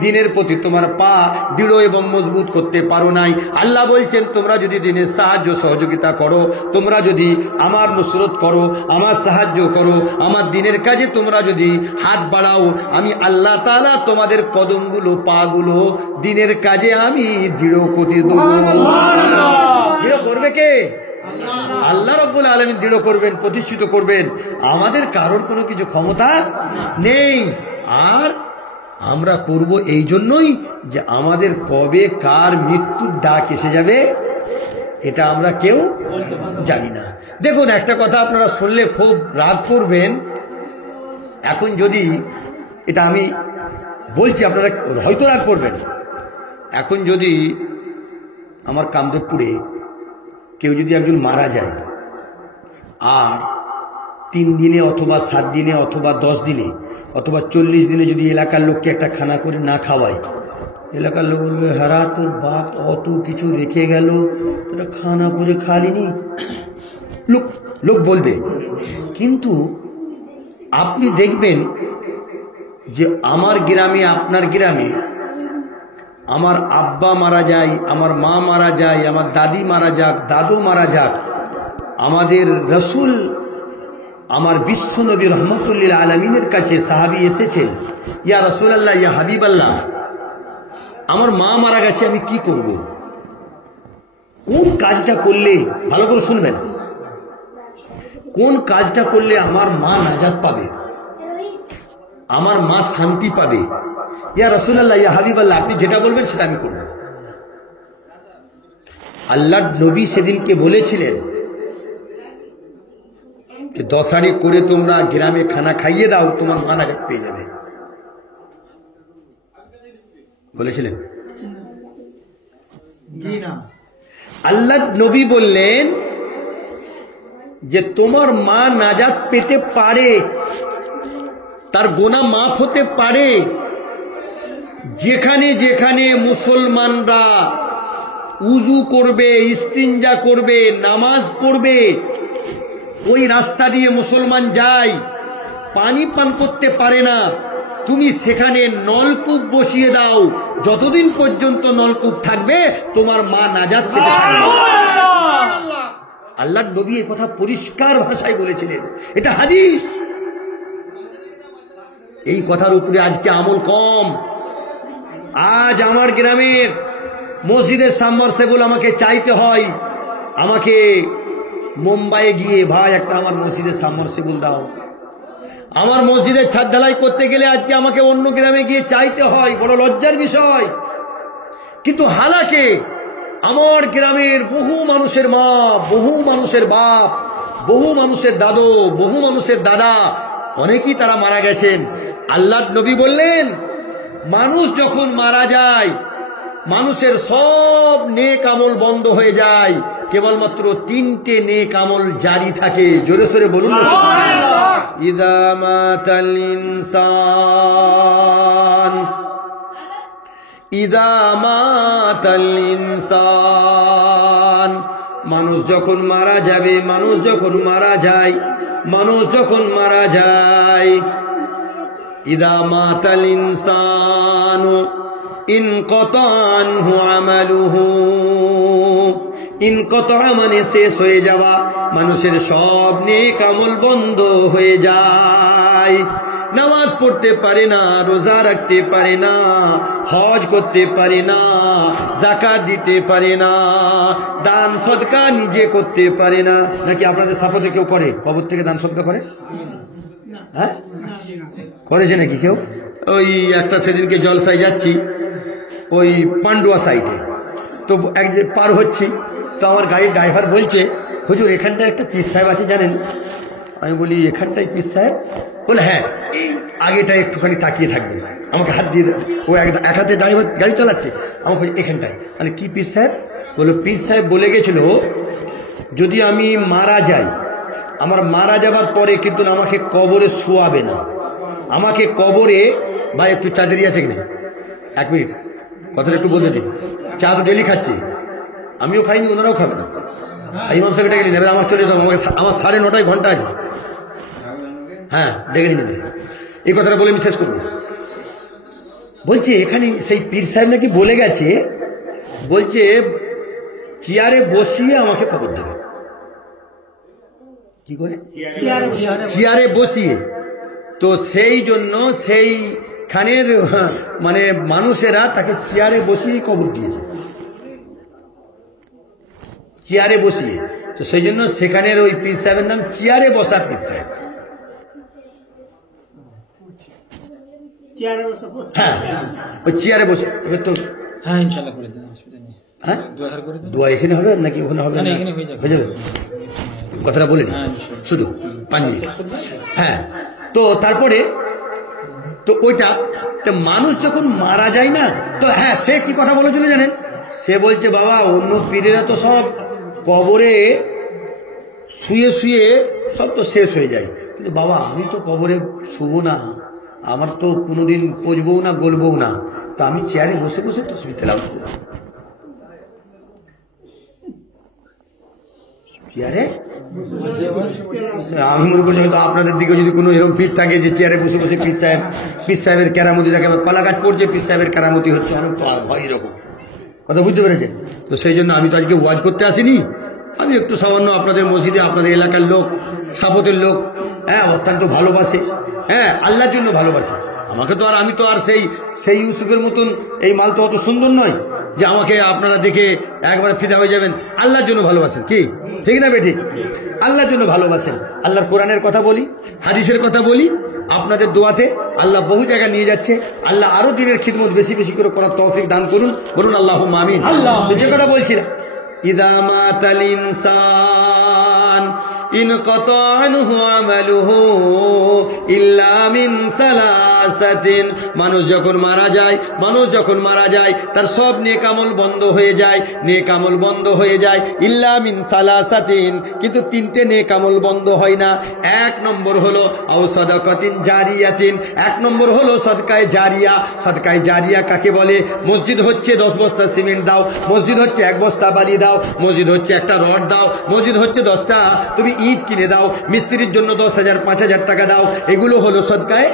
দ্বীনের প্রতি তোমার পা দৃঢ় এবং মজবুত করতে পারো নাই। আল্লাহ বলছেন, তোমরা যদি দ্বীনের সাহায্য সহযোগিতা করো, তোমরা যদি আমার নুসরত করো, আমার সাহায্য করো, আমার দ্বীনের কাজে তোমরা যদি হাত বাড়াও, আমি আল্লাহ তাআলা তোমাদের কদমগুলো, পাগুলো দ্বীনের কাজে আমি দৃঢ় করে দেব। দৃঢ় করবে কে? আল্লাহ রাব্বুল আলামিন দৃঢ় করবেন, প্রতিষ্ঠিত করবেন। আমাদের কারোর কোনো কিছু ক্ষমতা নেই। আর আমরা করব এই জন্যই যে আমাদের কবে কার মৃত্যুর ডাক এসে যাবে এটা আমরা কেউ জানি না। দেখুন, একটা কথা আপনারা শুনলে খুব রাগ করবেন। এখন যদি এটা আমি বলছি, আপনারা হয়তো রাগ করবেন। এখন যদি আমার কামদেবপুরে কেউ যদি একজন মারা যায়, আর 3 দিনে অথবা 7 দিনে অথবা 10 দিনে অথবা 40 দিনে যদি এলাকার লোককে একটা খানা করে না খাওয়ায়, এলাকার লোক বলবে, হারা তোর বাপ অত কিছু রেখে গেল, তোরা খানা করে খালিনি। লোক বলবে। কিন্তু আপনি দেখবেন যে আমার গ্রামে, আপনার গ্রামে আমার আব্বা মারা যায়, আমার মা মারা যায়, আমার দাদি মারা যাক, দাদু মারা যাক, আমাদের রসুল, আমার বিশ্বনবী রহমতুল্লিল আলমিনের কাছে সাহাবী এসেছেন, ইয়া রাসূলুল্লাহ, ইয়া হাবিবাল্লাহ, আমার মা মারা গেছে, আমি কি করব? কোন কাজটা করলে, ভালো করে শুনবেন, কোন কাজটা করলে আমার মা নাজাত পাবে, আমার মা শান্তি পাবে? ইয়া রাসূলুল্লাহ, ইয়া হাবিবাল্লাহ, আপনি যেটা বলবেন সেটা আমি করব। আল্লাহর নবী সেদিনকে বলেছিলেন, 10 আড়ি করে তোমরা গ্রামে খানা খাইয়ে দাও, তোমার মা নাজাত পেয়ে যাবে, বলেছিলেন। আল্লাহর নবী বললেন যে তোমার মা নাজাত পেতে পারে, তার গোনা মাফ হতে পারে। যেখানে যেখানে মুসলমানরা উজু করবে, ইস্তিনজা করবে, নামাজ পড়বে, ওই রাস্তা দিয়ে মুসলমান যায়, পানি পান করতে পারে না, তুমি সেখানে নলকূপ বসিয়ে দাও। যতদিন পর্যন্ত নলকূপ থাকবে তোমার মা নাজাত পেতে থাকবে। আল্লাহর নবী এই কথা পরিষ্কার ভাষায় বলেছিলেন, এটা হাদিস। এই কথার উপরে আজকে আমল কম। আজ আমার গ্রামের মসজিদের সাবমার্সিবল আমাকে চাইতে হয়, আমাকে মুম্বাইয়ে গিয়ে ভাই একটা আমার মসজিদের সাবমার্সিবল দাও। আমার মসজিদের ছাদ ঢালাই করতে গেলে আজকে আমাকে অন্য গ্রামে গিয়ে চাইতে হয়, বড় লজ্জার বিষয়। কিন্তু হালাকে আমার গ্রামের বহু মানুষের মা, বহু মানুষের বাপ, বহু মানুষের দাদু, বহু মানুষের দাদা, অনেকেই তারা মারা গেছেন। আল্লাহর নবী বললেন, মানুষ যখন মারা যায় মানুষের সব নেক আমল বন্ধ হয়ে যায়, কেবলমাত্র 3টে নেক আমল জারি থাকে। জোরে সোরে বলুন ইদা মাতাল ইনসান, ইদা মাতাল ইনসান, মানুষ যখন মারা যাবে, মানুষ যখন মারা যায়, মানুষ যখন মারা যায়, ইদা মাতাল ইনসানু ইনকাতা আনহু আমালুহু, ইনকাতা মানে শেষ হয়ে যাওয়া, মানুষের সব নেক আমল বন্ধ হয়ে যায়। নামাজ পড়তে পারে না, রোজা রাখতে পারে না, হজ করতে পারে না, যাকাত দিতে পারে না, দান সদকা নিজে করতে পারে না। নাকি আপনাদের সাপোর্টে কেউ করে, কবর থেকে দান সদকা করে? হ্যাঁ, করেছে নাকি কেউ? ওই একটা সেদিনকে জলসায় যাচ্ছি, ওই পান্ডুয়া সাইডে, তো এক যে পার হচ্ছি, তো আমার গাড়ির ড্রাইভার বলছে, হুজুর এখানটায় একটা পীর সাহেব আছে জানেন? আমি বলি এখানটায় পীর সাহেব? বলে হ্যাঁ, এই আগেটা একটুখানি তাকিয়ে থাকবে, আমাকে হাত দিয়ে দেবে। ও এক হাতে ড্রাইভার গাড়ি চালাচ্ছে, আমাকে এখানটায়। মানে কি পীর সাহেব? বলো পীর সাহেব বলে গেছিল, যদি আমি মারা যাই, আমার মারা যাবার পরে কিন্তু আমাকে কবরে শোয়াবে না, আমাকে কবরে, ভাই একটু চা দেরি আছে কিনা, 1 মিনিট কথাটা একটু বলতে দিন। চা তো ডেলি খাচ্ছি, আমিও খাইনি, ওনারাও খাবে না। ইমাম সাহেব ডেকে নিন, আমার চলে যাবো, আমার 9:30 ঘন্টা আছে। হ্যাঁ ডেকে নিন, এই কথাটা বলে আমি শেষ করবো। বলছে এখানে সেই পীর সাহেব নাকি বলে গেছে, বলছে চেয়ারে বসিয়ে আমাকে কবর দেবে। কি করে? চেয়ারে বসিয়ে। তো সেই জন্য সেইখানের মানে মানুষেরা তাকে চেয়ারে বসিয়ে কবর দিয়েছে, চেয়ারে বসিয়ে। তো সেই জন্য সেখানের ওই পীর সাহেবের নাম চেয়ারে বসা পীর সাহেব। হ্যাঁ ওই চেয়ারে বসে। এবার তো হ্যাঁ ইনশাআল্লাহ করে দেন, অসুবিধা নেই। হ্যাঁ দোয়া এখানে হবে নাকি ওখানে হবে? হয়ে যাবে, কথাটা বলে নি শুধু 5 মিনিট। হ্যাঁ, তো তারপরে তো ওইটা মানুষ যখন মারা যায় না, তো হ্যাঁ সে কি কথা বলেছিল জানেন? সে বলছে বাবা অন্য পীরেরা তো সব কবরে শুয়ে শুয়ে সব তো শেষ হয়ে যায়, কিন্তু বাবা আমি তো কবরে শুবো না, আমার তো কোনোদিন পচবও না, গলবও না, তো আমি চেয়ারে বসে বসে তসবিহ তেলাওয়াত করব। চেয়ারে আমি মনে করি হয়তো আপনাদের দিকে যদি কোনো এরকম পীর থাকে যে চেয়ারে বসে বসে পীর সাহেবের কেরামতি থাকে, কলা গাছ পড়ছে পীর সাহেবের কেরামতি হচ্ছে, হয় এরকম কথা, বুঝতে পেরেছেন? তো সেই জন্য আমি তো আজকে ওয়াজ করতে আসিনি, আমি একটু সামান্য আপনাদের মসজিদে, আপনাদের এলাকার লোক, সাপোর্টের লোক, হ্যাঁ অত্যন্ত ভালোবাসে, হ্যাঁ আল্লাহর জন্য ভালোবাসে আমাকে। তো আর আমি তো আর সেই ইউসুফের মতন এই মাল তো অত সুন্দর নয় যে আমাকে আপনারা দেখে একবার ফিদা হয়ে যাবেন। আল্লাহর জন্য ভালোবাসেন, কি ঠিক না বেঠিক? আল্লাহর জন্য ভালোবাসেন। আল্লাহর কোরআনের কথা বলি, হাদিসের কথা বলি, আপনাদের দোয়াতে আল্লাহ বহু জায়গায় নিয়ে যাচ্ছে। আল্লাহ আরো দিনের খিদমত বেশি বেশি করে করার তৌফিক দান করুন, বলুন আল্লাহুম্মা আমিন। যে কথা বলছিলাম, ইদা মাতাল ইনসান ইন কাতানহু আমালুহু ইল্লা মিন সালাসাতিন। মানুষ যখন মারা যায় তার সব নেক আমল বন্ধ হয়ে যায়, ইল্লা মিন সালাসাতিন, কিন্তু তিনটে নেক আমল বন্ধ হয় না। এক নম্বর হলো আও সাদাকাতিন জারিয়াতিন, এক নম্বর হলো সদকায়ে জারিয়া। সদকায়ে জারিয়া কাকে বলে? মসজিদ হচ্ছে 10 বস্তা সিমেন্ট দাও, মসজিদ হচ্ছে 1 বস্তা বালি দাও, মসজিদ হচ্ছে একটা রড দাও, মসজিদ হচ্ছে 10টা তুমি ইট কিনে দাও, মিস্ত্রির জন্য 10,000 5,000 টাকা দাও, এগুলো হলো সদকায়ে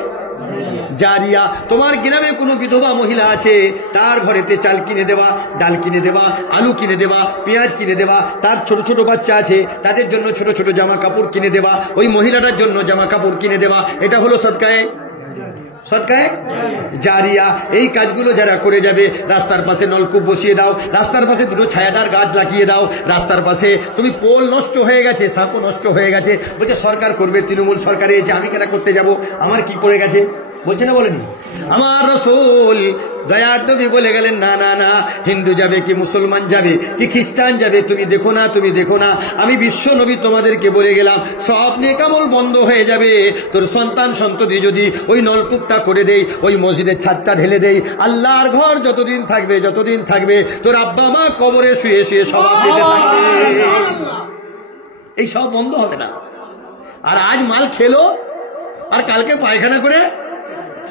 জারিয়া। তোমার গ্রামে কোনো বিধবা মহিলা আছে, তার ঘরেতে চাল কিনে দেওয়া, ডাল কিনে দেওয়া, আলু কিনে দেওয়া, পেঁয়াজ কিনে দেওয়া, তার ছোট ছোট বাচ্চা আছে তাদের জন্য ছোট ছোট জামা কাপড় কিনে দেওয়া, ওই মহিলাটার জন্য জামা কাপড় কিনে দেওয়া, এটা হলো সদকায়ে জারিয়া। এই কাজগুলো যারা করে যাবে, রাস্তার পাশে নলকূপ বসিয়ে দাও, রাস্তার পাশে দুটো ছায়াদার গাছ লাগিয়ে দাও, রাস্তার পাশে তুমি পোল নষ্ট হয়ে গেছে, সাঁকো নষ্ট হয়ে গেছে, বলছে সরকার করবে, তৃণমূল সরকারে, যে আমি কেন করতে যাব, আমার কি পড়ে গেছে, বলছে না বলেনি? আমার রাসূল দয়ার নবী বলে গেলেন, না না না, হিন্দু যাবে কি মুসলমান যাবে কি খ্রিস্টান যাবে, তুমি দেখো না, আমি বিশ্ব নবী তোমাদেরকে বলে গেলাম, সব নেক আমল বন্ধ হয়ে যাবে। তোর সন্তান সন্ততি যদি ওই নলকূপটা করে দেই, ওই মসজিদের ছাদটা ঢেলে দেই, আল্লাহর ঘর যতদিন থাকবে তোর আব্বা মা কবরে শুয়ে স্বভাব পেতে থাকবে, এই সব বন্ধ হবে না। আর আজ মাল খেলো আর কালকে পায়খানা করে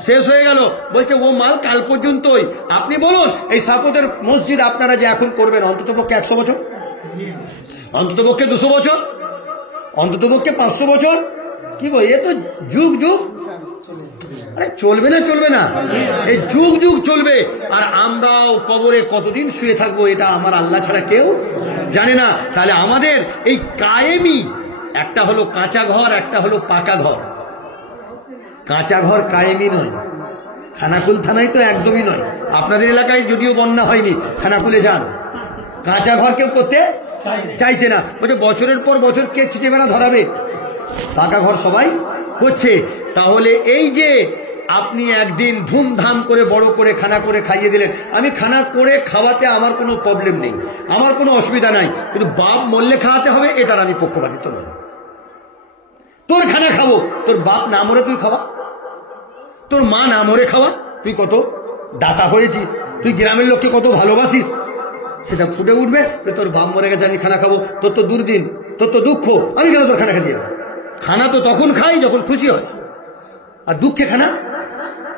শেষ হয়ে গেল, বলছে ও মাল কাল পর্যন্তই। আপনি বলুন, এই সাপোতের মসজিদ আপনারা যে এখন করবেন, অন্ততপক্ষে 100 বছর, অন্ততপক্ষে 200 বছর, অন্ততপক্ষে 500 বছর, কি গো, এ তো যুগ আরে চলবে না, এই যুগ চলবে। আর আমরাও কবরে কতদিন শুয়ে থাকবো, এটা আমার আল্লাহ ছাড়া কেউ জানে না। তাহলে আমাদের এই কায়েমি, একটা হলো কাঁচা ঘর, একটা হলো পাকা ঘর। কাঁচা ঘর কায়েমি নয়, খানাকুল থানায় তো একদমই নয়। আপনাদের এলাকায় যদিও বন্যা হয়নি, খানাকুলে যান, কাঁচা ঘর কেউ করতে চাইছে না, বলছে বছরের পর বছর কে ছিটে বেড়া ধরাবে, পাকা ঘর সবাই করছে। তাহলে এই যে আপনি একদিন ধুমধাম করে বড় করে খানা করে খাইয়ে দিলেন, আমি খানা করে খাওয়াতে আমার কোনো প্রবলেম নেই, আমার কোনো অসুবিধা নাই, কিন্তু বাপ মরলে খাওয়াতে হবে, এটার আমি পক্ষপাতিত্ব নই। তোর খানা খাবো, তোর বাপ না মরে তুই খাওয়া, তোর মা না মরে খাওয়া, তুই কত দাতা হয়েছিস, তুই গ্রামের লোককে কত ভালোবাসিস, সেটা ফুটে উঠবে। তোর বাপ মরে গেছে, আমি খানা খাবো, তোর তো দুর্দিন, তোর তো দুঃখ, আমি কেন তোর খানা খাইয়ে? খানা তো তখন খাই যখন খুশি হয়, আর দুঃখে খানা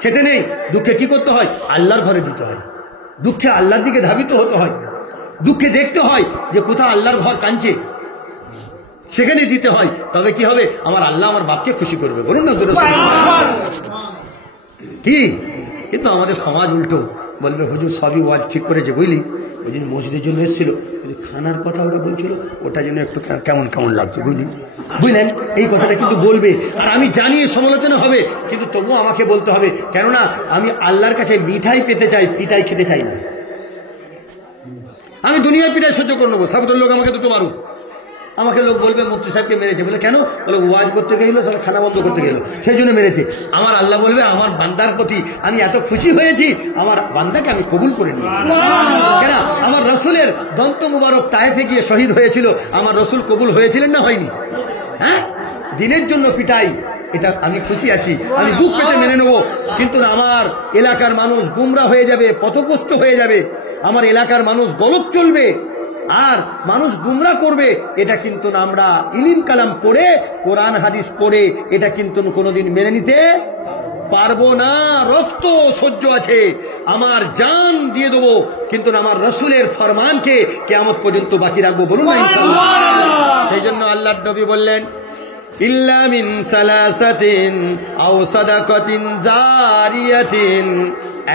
খেতে নেই। দুঃখে কি করতে হয়? আল্লাহর ঘরে দিতে হয়, দুঃখে আল্লাহর দিকে ধাবিত হতে হয়, দুঃখে দেখতে হয় যে কোথাও আল্লাহর ঘর কাঁদছে, সেখানে দিতে হয়। তবে কি হবে? আমার আল্লাহ আমার বাপকে খুশি করবে, বলুন না কি? কিন্তু আমাদের সমাজ উল্টো, বলবে হুজুর সবই ওয়াজ ঠিক করেছে, বুঝলি, ওই দিন মসজিদের জন্য এসেছিল, খানার কথা ওরা বলছিল, ওটা জন্য একটু কেমন লাগছে, বুঝলেন, এই কথাটা কিন্তু বলবে। আর আমি জানি সমালোচনা হবে, কিন্তু তবুও আমাকে বলতে হবে, কেননা আমি আল্লাহর কাছে মিঠাই পেতে চাই, পিঠাই খেতে চাই না। আমি দুনিয়ার পিঠাই সহ্য করে নেবো, সাগরের লোক আমাকে দুটো মারুক, আমাকে লোক বলবে মুফতি সাহেবকে মেরেছে, বলে কেন? বলে ওয়াজ করতে গেল, তাহলে খানা বন্ধ করতে গেল, সেই জন্য মেরেছে। আমার আল্লাহ বলবে, আমার বান্দার প্রতি আমি এত খুশি হয়েছি, আমার বান্দাকে আমি কবুল করে নিয়েছি। কেন? আমার রসুলের দন্ত মুবারক তায়েফে গিয়ে শহীদ হয়েছিল, আমার রসুল কবুল হয়েছিলেন না হয়নি? হ্যাঁ, দিনের জন্য পিটাই, এটা আমি খুশি আছি, আমি দুঃখ পেতে মেনে নেবো। কিন্তু আমার এলাকার মানুষ গুমরা হয়ে যাবে, পথভ্রষ্ট হয়ে যাবে, আমার এলাকার মানুষ গলত চলবে আর মানুষ গুমরা করবে, এটা কিন্তু আমরা ইলিম কালাম পড়ে, কোরআন হাদিস পড়ে, এটা কিন্তু কোনোদিন মেনে নিতে পারবো না। রক্ত সহ্য আছে, আমার জান দিয়ে দেবো, কিন্তু আমার রসুলের ফরমানকে কিয়ামত পর্যন্ত বাকি রাখবো, বলুন না ইনশাআল্লাহ। সেই জন্য আল্লাহর নবী বললেন, ইল্লা মিন সালাসাতিন আও সাদাকাতিন জারিয়াতিন।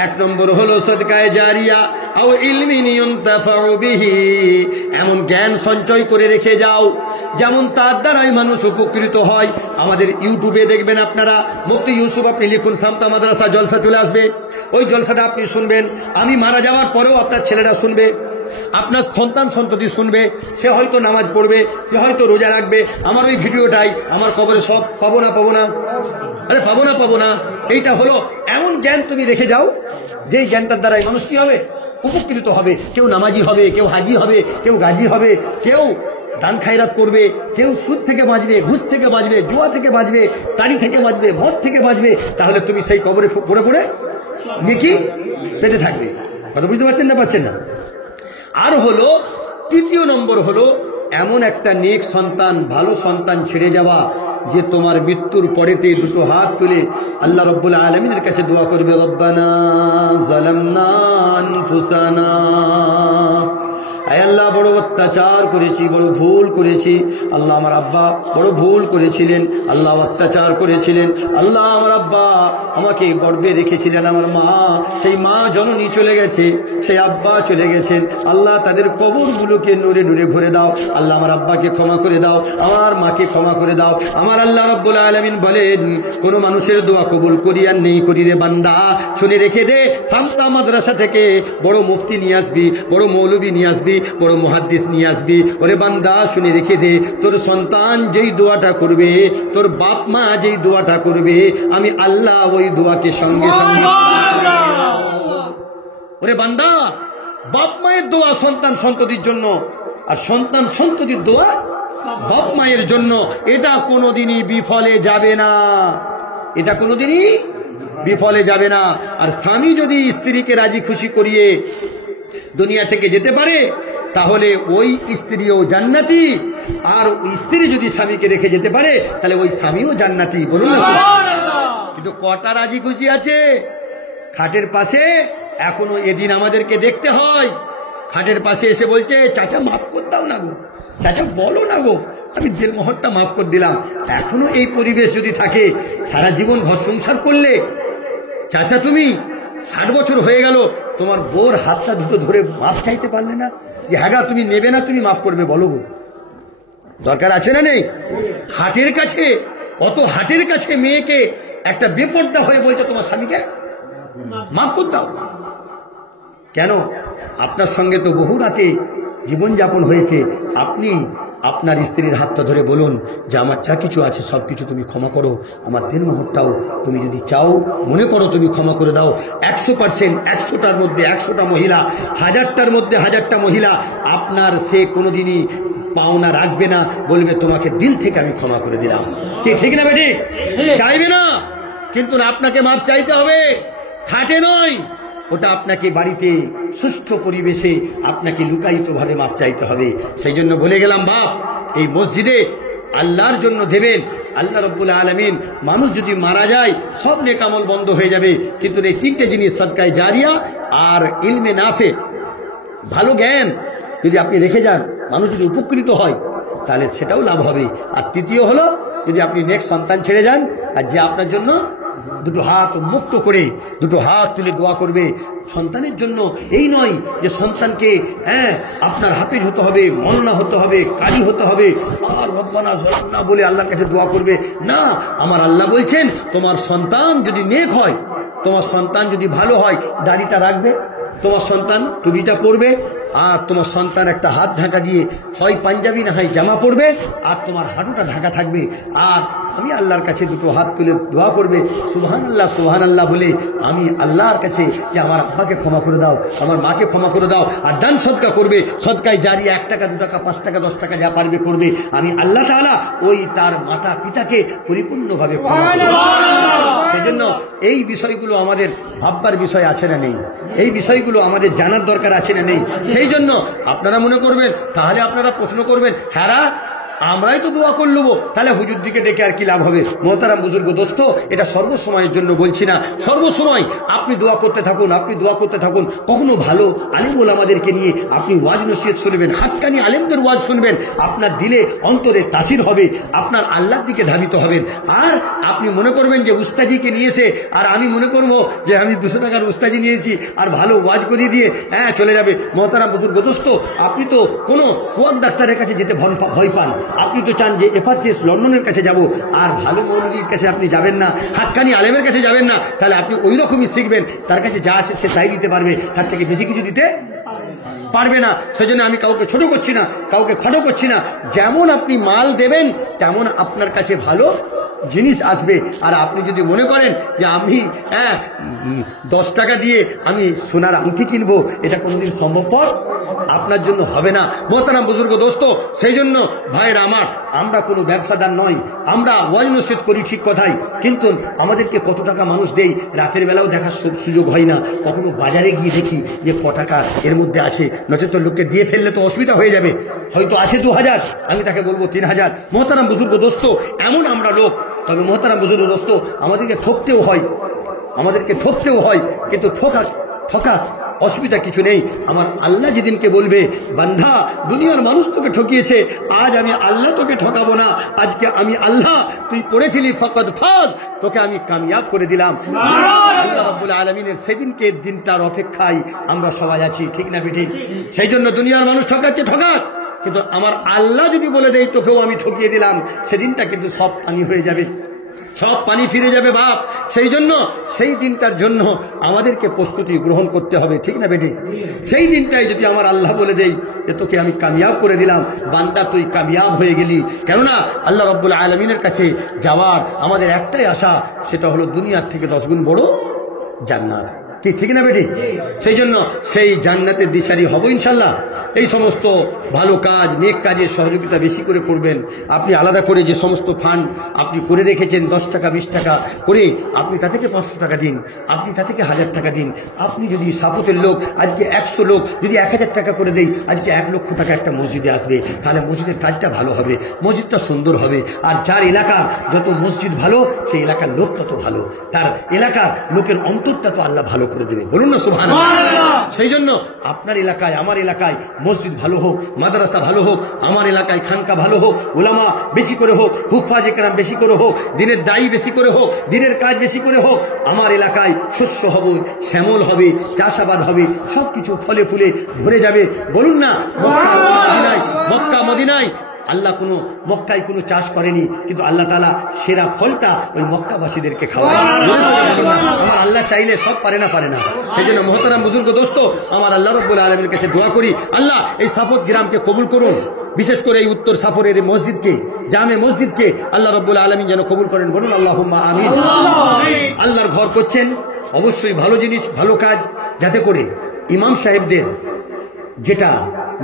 এক নম্বর হলো সদকায়ে জারিয়া, আও ইলমিন ইউনতাফাউ বিহি, এমন জ্ঞান সঞ্চয় করে রেখে যাও যেমন তার দ্বারাই মানুষ উপকৃত হয়। আমাদের ইউটিউবে দেখবেন আপনারা, মুফতি ইউসুফ, আপনি লিখুন সামতা মাদ্রাসা জলসা, চলে আসবে, ওই জলসাটা আপনি শুনবেন। আমি মারা যাওয়ার পরেও আপনার ছেলেরা শুনবে, আপনার সন্তান সন্ততি শুনবে, সে হয়তো নামাজ পড়বে, সে হয়তো রোজা রাখবে, আমার ওই ভিডিওটাই আমার কবরে সব পাবো না, আরে পাবো না। এইটা হলো এমন জ্ঞান তুমি রেখে যাও, যেই জ্ঞানটার দ্বারাই মানুষ কি হবে? উপকৃত হবে। কেউ নামাজি হবে, কেউ হাজি হবে, কেউ গাজী হবে, কেউ দান খায়রাত করবে, কেউ সুদ থেকে বাঁচবে, ঘুষ থেকে বাঁচবে, জুয়া থেকে বাঁচবে, তাড়ি থেকে বাঁচবে, মদ থেকে বাঁচবে, তাহলে তুমি সেই কবরে পড়ে পড়ে নেকি পেতে থাকবে। কথা বুঝতে পারছেন না পাচ্ছেন না? আর হলো তৃতীয় নম্বর হলো এমন একটা নেক সন্তান, ভালো সন্তান ছেড়ে যাওয়া যে তোমার মৃত্যুর পরেতে দুটো হাত তুলে আল্লাহ রাব্বুল আলামিনের কাছে দোয়া করবে, রব্বানা যালামনা আনফুসানা, আয় আল্লাহ বড় অত্যাচার করেছি, বড় ভুল করেছি। আল্লাহ আমার আব্বা বড় ভুল করেছিলেন, আল্লাহ অত্যাচার করেছিলেন। আল্লাহ আমার আব্বা আমাকে গর্বে রেখেছিলেন, আমার মা, সেই মা জননী চলে গেছে, সেই আব্বা চলে গেছেন। আল্লাহ তাদের কবরগুলোকে নূরে নূরে ভরে দাও। আল্লাহ আমার আব্বাকে ক্ষমা করে দাও, আমার মাকে ক্ষমা করে দাও। আমার আল্লাহ রাব্বুল আলামিন বলেন, কোন মানুষের দোয়া কবুল করি আর নেই করি রে বান্দা, শুনে রেখে দে, সামতা মাদ্রাসা থেকে বড় মুফতি নিয়ে আসবি, বড় মৌলবী নিয়ে আসবি, বড় মুহাদ্দিস নিয়ে আসবি। ওরে বান্দা শুনে রেখে দে, তোর সন্তান যেই দোয়াটা করবে, তোর বাপ মা যেই দোয়াটা করবে, আমি আল্লাহ ওই দোয়াকে সঙ্গে সঙ্গে। ওরে বান্দা, বাপ মায়ের দোয়া সন্তান সন্ততির জন্য, আর সন্তান সন্ততির দোয়া বাপ মায়ের জন্য। এটা কোনোদিনই বিফলে যাবে না, এটা কোনোদিনই বিফলে যাবে না। আর স্বামী যদি স্ত্রীকে রাজি খুশি করিয়ে দুনিয়া থেকে যেতে পারে, তাহলে ওই স্ত্রীও জান্নাতি। আর ওই স্ত্রী যদি স্বামীকে রেখে যেতে পারে, তাহলে ওই স্বামীও জান্নাতি। বলুন না? কিন্তু কটা রাজি খুশি আছে? খাটের পাশে এখনো এদিন আমাদেরকে দেখতে হয়, খাটের পাশে এসে বলছে, চাচা মাফ করে দাও না গো, চাচা বলো না গো, আমি দিলমোহরটা মাফ করে দিলাম। এখনো এই পরিবেশ যদি থাকে, সারা জীবন ঘর সংসার করলে, চাচা তুমি 60 বছর হয়ে গেল, তোমার বোর হাতটা দুটো ধরে মাফ চাইতে পারলে না, যে হ্যাঁ তুমি নেবে না, তুমি মাফ করবে, বলো গো, দরকার আছে না নেই? হাটের কাছে, অত হাটের কাছে মেয়েকে একটা বেপরদা হয়ে বলছে তোমার স্বামীকে মাফ করে দাও। কেন? আপনার সঙ্গে তো বহু রাতে জীবনযাপন হয়েছে, আপনি আপনার স্ত্রীর হাতটা ধরে বলুন যে আমার যা কিছু আছে সব কিছু তুমি ক্ষমা করো, আমার দিলমোহরটাও তুমি যদি চাও মনে করো তুমি ক্ষমা করে দাও। 100%, 100টার মধ্যে 100টা মহিলা, 1000টার মধ্যে 1000টা মহিলা আপনার সে কোনোদিনই পাওনা রাখবে না, বলবে তোমাকে দিল থেকে আমি ক্ষমা করে দিলাম। কি ঠিক না বেটি? চাইবে না, কিন্তু আপনাকে মাপ চাইতে হবে, খাটে নয়, ওটা আপনাকে বাড়িতে সুষ্ঠু পরিবেশে আপনাকে লুকায়িতভাবে মাপ চাইতে হবে। সেই জন্য বলে গেলাম, বাপ এই মসজিদে আল্লাহর জন্য দেবেন। আল্লাহ রাব্বুল আলামিন, মানুষ যদি মারা যায় সব নেক আমল বন্ধ হয়ে যাবে, কিন্তু এই তিনটে জিনিস, সদকায়ে জারিয়া আর ইলমে নাফে, ভালো জ্ঞান যদি আপনি রেখে যান, মানুষ যদি উপকৃত হয়, তাহলে সেটাও লাভ হবে। আর তৃতীয় হলো, যদি আপনি নেক সন্তান ছেড়ে যান, আর যে আপনার জন্য দুটো হাত মুক্ত করে দুটো হাত তুলে দোয়া করবে সন্তানের জন্য। এই নয় যে সন্তানকে আপনার হাফেজ হতে হবে, মওলানা হতে হবে, কারি হতে হবে, আর রব্বানা যালামনা বলে আল্লাহর কাছে দোয়া করবে না। আমার আল্লাহ বলছেন, তোমার সন্তান যদি নেক হয়, তোমার সন্তান যদি ভালো হয়, দাড়িটা রাখবে, তোমার সন্তান টুপিটা পরবে, আর তোমার সন্তান একটা হাত ঢাকা দিয়ে হয় পাঞ্জাবি না হয় জামা পরবে, আর তোমার হাঁটুটা ঢাকা থাকবে। আর আমি আল্লাহর কাছে দুটো হাত তুলে দোয়া করবে, সুবহানাল্লাহ সুবহানাল্লাহ বলে, আমি আল্লাহর কাছে যে আমার আব্বাকে ক্ষমা করে দাও, আমার মাকে ক্ষমা করে দাও। আর দান সদকা করবে, সদকায় জারিয়া 1 টাকা 2 টাকা 5 টাকা 10 টাকা যা পারবে করবে। আমি আল্লাহ তাআলা ওই তার মাতা পিতাকে পরিপূর্ণভাবে ক্ষমা করে দেব। সেজন্য এই বিষয়গুলো আমাদের ভাববার বিষয় আছে না নেই? এই বিষয়গুলো আমাদের জানার দরকার আছে না নেই? সেই জন্য আপনারা মনে করবেন, তাহলে আপনারা প্রশ্ন করবেন, হ্যাঁ আমরাই তো দোয়া করলব, তাহলে হুজুর দিকে ডেকে আর কি লাভ হবে? মোহতারাম বুজুর্গ দোস্ত, এটা সর্বসময়ের জন্য বলছি না, সর্বসময় আপনি দোয়া করতে থাকুন, আপনি দোয়া করতে থাকুন। কখনো ভালো আলেম ওলামাদেরকে নিয়ে আপনি ওয়াজ নসিহত শুনবেন, হাক্কানি আলেমদের ওয়াজ শুনবেন, আপনার দিলে অন্তরে তাসির হবে, আপনার আল্লাহর দিকে ধাবিত হবেন। আর আপনি মনে করবেন যে উস্তাজিকে নিয়েছে, আর আমি মনে করবো যে আমি 200 টাকার উস্তাজি নিয়েছি আর ভালো ওয়াজ করিয়ে দিয়ে চলে যাবে। মোহতারাম বুজুর্গ দোস্ত, আপনি তো কোনো কোয়াক ডাক্তারের কাছে যেতে ভয় পান, আপনি তো চান যে এফআরসিএস লন্ডনের কাছে যাব, আর ভালো মৌলবীর কাছে আপনি যাবেন না, হাক্কানি আলেমের কাছে যাবেন না। তাহলে আপনি ওই রকমই শিখবেন, তার কাছে যা আছে সে তাই দিতে পারবে, তার থেকে বেশি কিছু দিতে পারবে না। সেজন্য আমি কাউকে ছোট করছি না, কাউকে খাটো করছি না। যেমন আপনি মাল দেবেন, তেমন আপনার কাছে ভালো জিনিস আসবে। আর আপনি যদি মনে করেন যে আমি 10 টাকা দিয়ে আমি সোনার আংটি কিনবো, এটা কোনোদিন সম্ভবপর আপনার জন্য হবে না। মোহতারাম বুজুর্গ দোস্ত, সেই জন্য ভাইরা আমার, আমরা কোনো ব্যবসাদার নই, আমরা ওয়াজ নসিহত করি ঠিক কথাই, কিন্তু আমাদেরকে কত টাকা মানুষ দেয় রাতের বেলাও দেখার সুযোগ হয় না। কখনো বাজারে গিয়ে দেখি যে ক টাকা এর মধ্যে আছে, নচেত লোককে দিয়ে ফেললে তো অসুবিধা হয়ে যাবে। হয়তো আছে 2000, আমি তাকে বলবো 3000। মোহতারাম বুজুর্গ দোস্ত, এমন আমরা লোক। তবে মোহতারাম বুজুর্গ দোস্ত, আমাদেরকে ঠকতেও হয়, কিন্তু ঠকা অসুবিধা কিছু নেই। আমার আল্লাহ যেদিনকে বলবে, বান্দা দুনিয়ার মানুষ তোকে ঠকিয়েছে, আজ আমি আল্লাহ তোকে ঠকাবো না, আজকে আমি আল্লাহ, তুই পড়েছিলি ফাকাদ ফাজ, তোকে আমি কামিয়াব করে দিলাম। আল্লাহ রাব্বুল আলামিনের সেদিনকে দিনটার অপেক্ষায় আমরা সবাই আছি, ঠিক না বেঠিক? সেই জন্য দুনিয়ার মানুষ ঠকাচ্ছে, কিন্তু আমার আল্লাহ যদি বলে দেয় তোকেও আমি ঠকিয়ে দিলাম, সেদিনটা কিন্তু সব পানি হয়ে যাবে, সব পানি ফিরে যাবে বাপ। সেই জন্য সেই দিনটার জন্য আমাদেরকে প্রস্তুতি গ্রহণ করতে হবে, ঠিক না বেটি? সেই দিনটাই যদি আমার আল্লাহ বলে দেই যে তোকে আমি কামিয়াব করে দিলাম, বান্দা তুই কামিয়াব হয়ে গেলি। কেননা আল্লাহ রাব্বুল আলামিনের কাছে যাওয়ার আমাদের একটাই আশা, সেটা হলো দুনিয়ার থেকে 10 গুণ বড় জান্নাত, ঠিক না বেটি? সেই জন্য সেই জান্নাতের দিশারি হব ইনশাল্লাহ। এই সমস্ত ভালো কাজ, নেক কাজে সহযোগিতা বেশি করে করবেন। আপনি আলাদা করে যে সমস্ত ফান্ড আপনি করে রেখেছেন 10 টাকা 20 টাকা করে, আপনি তা থেকে 500 টাকা দিন, আপনি তা থেকে 1000 টাকা দিন। আপনি যদি সাপোর্টের লোক আজকে 100 লোক যদি 1000 টাকা করে দেই, আজকে 1 লক্ষ টাকা একটা মসজিদে আসবে, তাহলে মসজিদের কাজটা ভালো হবে, মসজিদটা সুন্দর হবে। আর যার এলাকার যত মসজিদ ভালো, সেই এলাকার লোক তত ভালো, তার এলাকার লোকের অন্তরটা তো আল্লাহ ভালো করে দেবে, বলুন না সুবহানাল্লাহ। সেই জন্য আপনার এলাকায়, আমার এলাকায় মসজিদ ভালো হোক, মাদ্রাসা ভালো হোক, আমার এলাকায় খানকা ভালো হোক, উলামা বেশি করে হোক, হুফাজ ইকরাম বেশি করে হোক, দিনের দায়ী বেশি করে হোক, দিনের কাজ বেশি করে হোক। আমার এলাকায় শস্য হবে, শ্যামল হবে, চাষাবাদ হবে, সবকিছু ফলে ফুলে ভরে যাবে, বলুন না। মক্কা মদিনায় আল্লাহ কোনো মক্কায় কোনো চাষ করেনি, কিন্তু আল্লাহ তাআলা সেরা ফলটা ওই মক্কাবাসীদেরকে খাওয়ায়। আমার আল্লাহ চাইলে সব পারে না। সেই জন্য মুহতারাম বুজুর্গ দোস্ত, আমার আল্লাহ রাব্বুল আলামিনের কাছে দোয়া করি, আল্লাহ এই সাফত গ্রামকে কবুল করুন, বিশেষ করে এই উত্তর সাফরের মসজিদকে, জামে মসজিদকে আল্লাহ রাব্বুল আলামিন যেন কবুল করেন, বলুন আল্লাহুম্মা আমিন। আল্লাহর ঘর করছেন, অবশ্যই ভালো জিনিস, ভালো কাজ, যাতে করে ইমাম সাহেবদের যেটা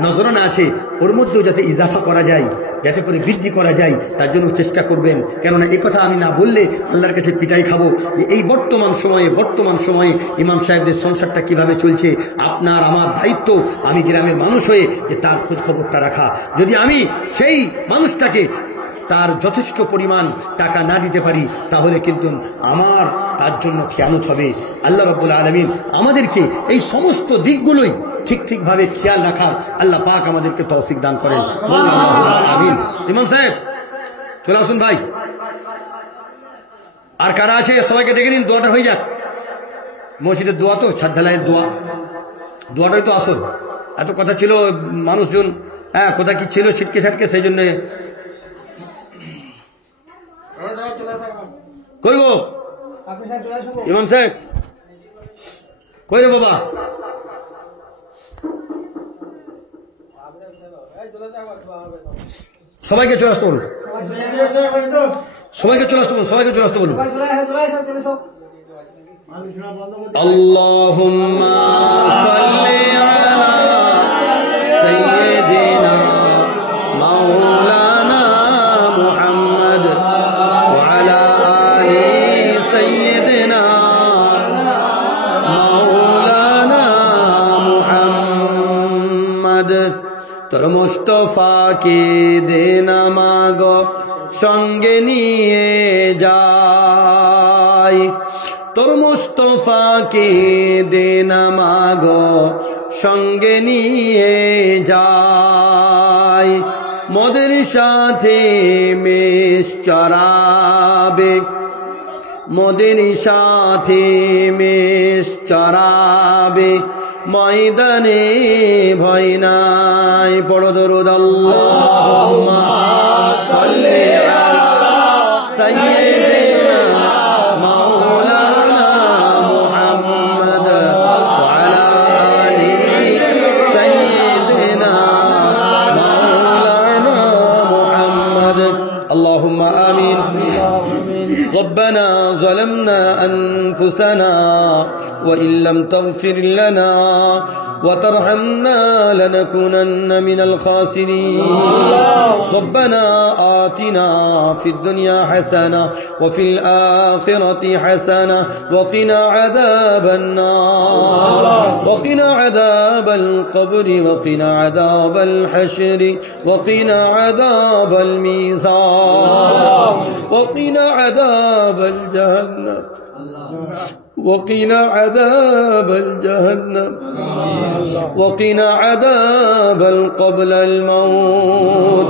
নজরানা আছে ওর মধ্যেও যাতে ইজাফা করা যায়, যাতে করে বৃদ্ধি করা যায়, তার জন্য চেষ্টা করবেন। কেননা এই কথা আমি না বললে আল্লাহর কাছে পিটাই খাবো যে এই বর্তমান সময়ে ইমাম সাহেবদের সংসারটা কিভাবে চলছে। আপনার আমার দায়িত্ব, আমি গ্রামের মানুষ হয়ে যে তার খোঁজ খবরটা রাখা। যদি আমি সেই মানুষটাকে তার যথেষ্ট পরিমাণ টাকা না দিতে পারি, তাহলে কিন্তু আমার তার জন্য খেয়ানত হবে। আল্লাহ রাব্বুল আলামিন আমাদেরকে এই সমস্ত দিকগুলোই ঠিকভাবে খেয়াল রাখার আল্লাহ পাক আমাদেরকে তৌফিক দান করেন, আমিন। ইমাম সাহেব চলে আসুন ভাই, আর কারা আছে সবাইকে ডেকে নিন, দোয়াটা হয়ে যাক। মসজিদের দোয়া তো, ছাদ ঢালাইয়ের দোয়াটাই তো আসল। এত কথা ছিল মানুষজন, কথা কি ছিল ছিটকে ছাটকে, সেই জন্য কই গো ইমাম সাহেব, কই রে বাবা? সবাইকে চলে আসতে বলুন, সবাইকে চলে আসতে বলুন। আল্লাহুম্মা সাল্লি আলা সাইয়্যিদিনা মাওলানা মুহাম্মদ ওয়া আলা আলি সাইয়্যিদিনা মাওলানা মুহাম্মদ। তোর মুস্তাফাকে দেনা মাগো সঙ্গে নিয়ে যাই, তোর মুস্তাফাকে দেনা মাগো সঙ্গে নিয়ে যাই। মোদের সাথে মেষ চরাবে, মোদের সাথে মেষ চরাবে, ময়দানে ভয় নাই। পড়ো দরুদ আল্লাহুম্মা সাল্লি আলা সাইয়্যিদিনা মাওলানা মুহাম্মদ ওয়া আলা আলি সাইয়্যিদিনা মাওলানা মুহাম্মদ। আল্লাহুম্মা আমিন। ربنا ظلمنا أنفسنا وإن لم تغفر لنا وترحمنا لنكونن من الخاسرين ربنا آتنا في الدنيا حسنة وفي الآخرة حسنة وقنا عذاب النار وقنا عذاب القبر وقنا عذاب الحشر وقنا عذاب الميزان وقنا عذاب الجهنم وقنا عذاب الجهنم وقنا عذاب قبل الموت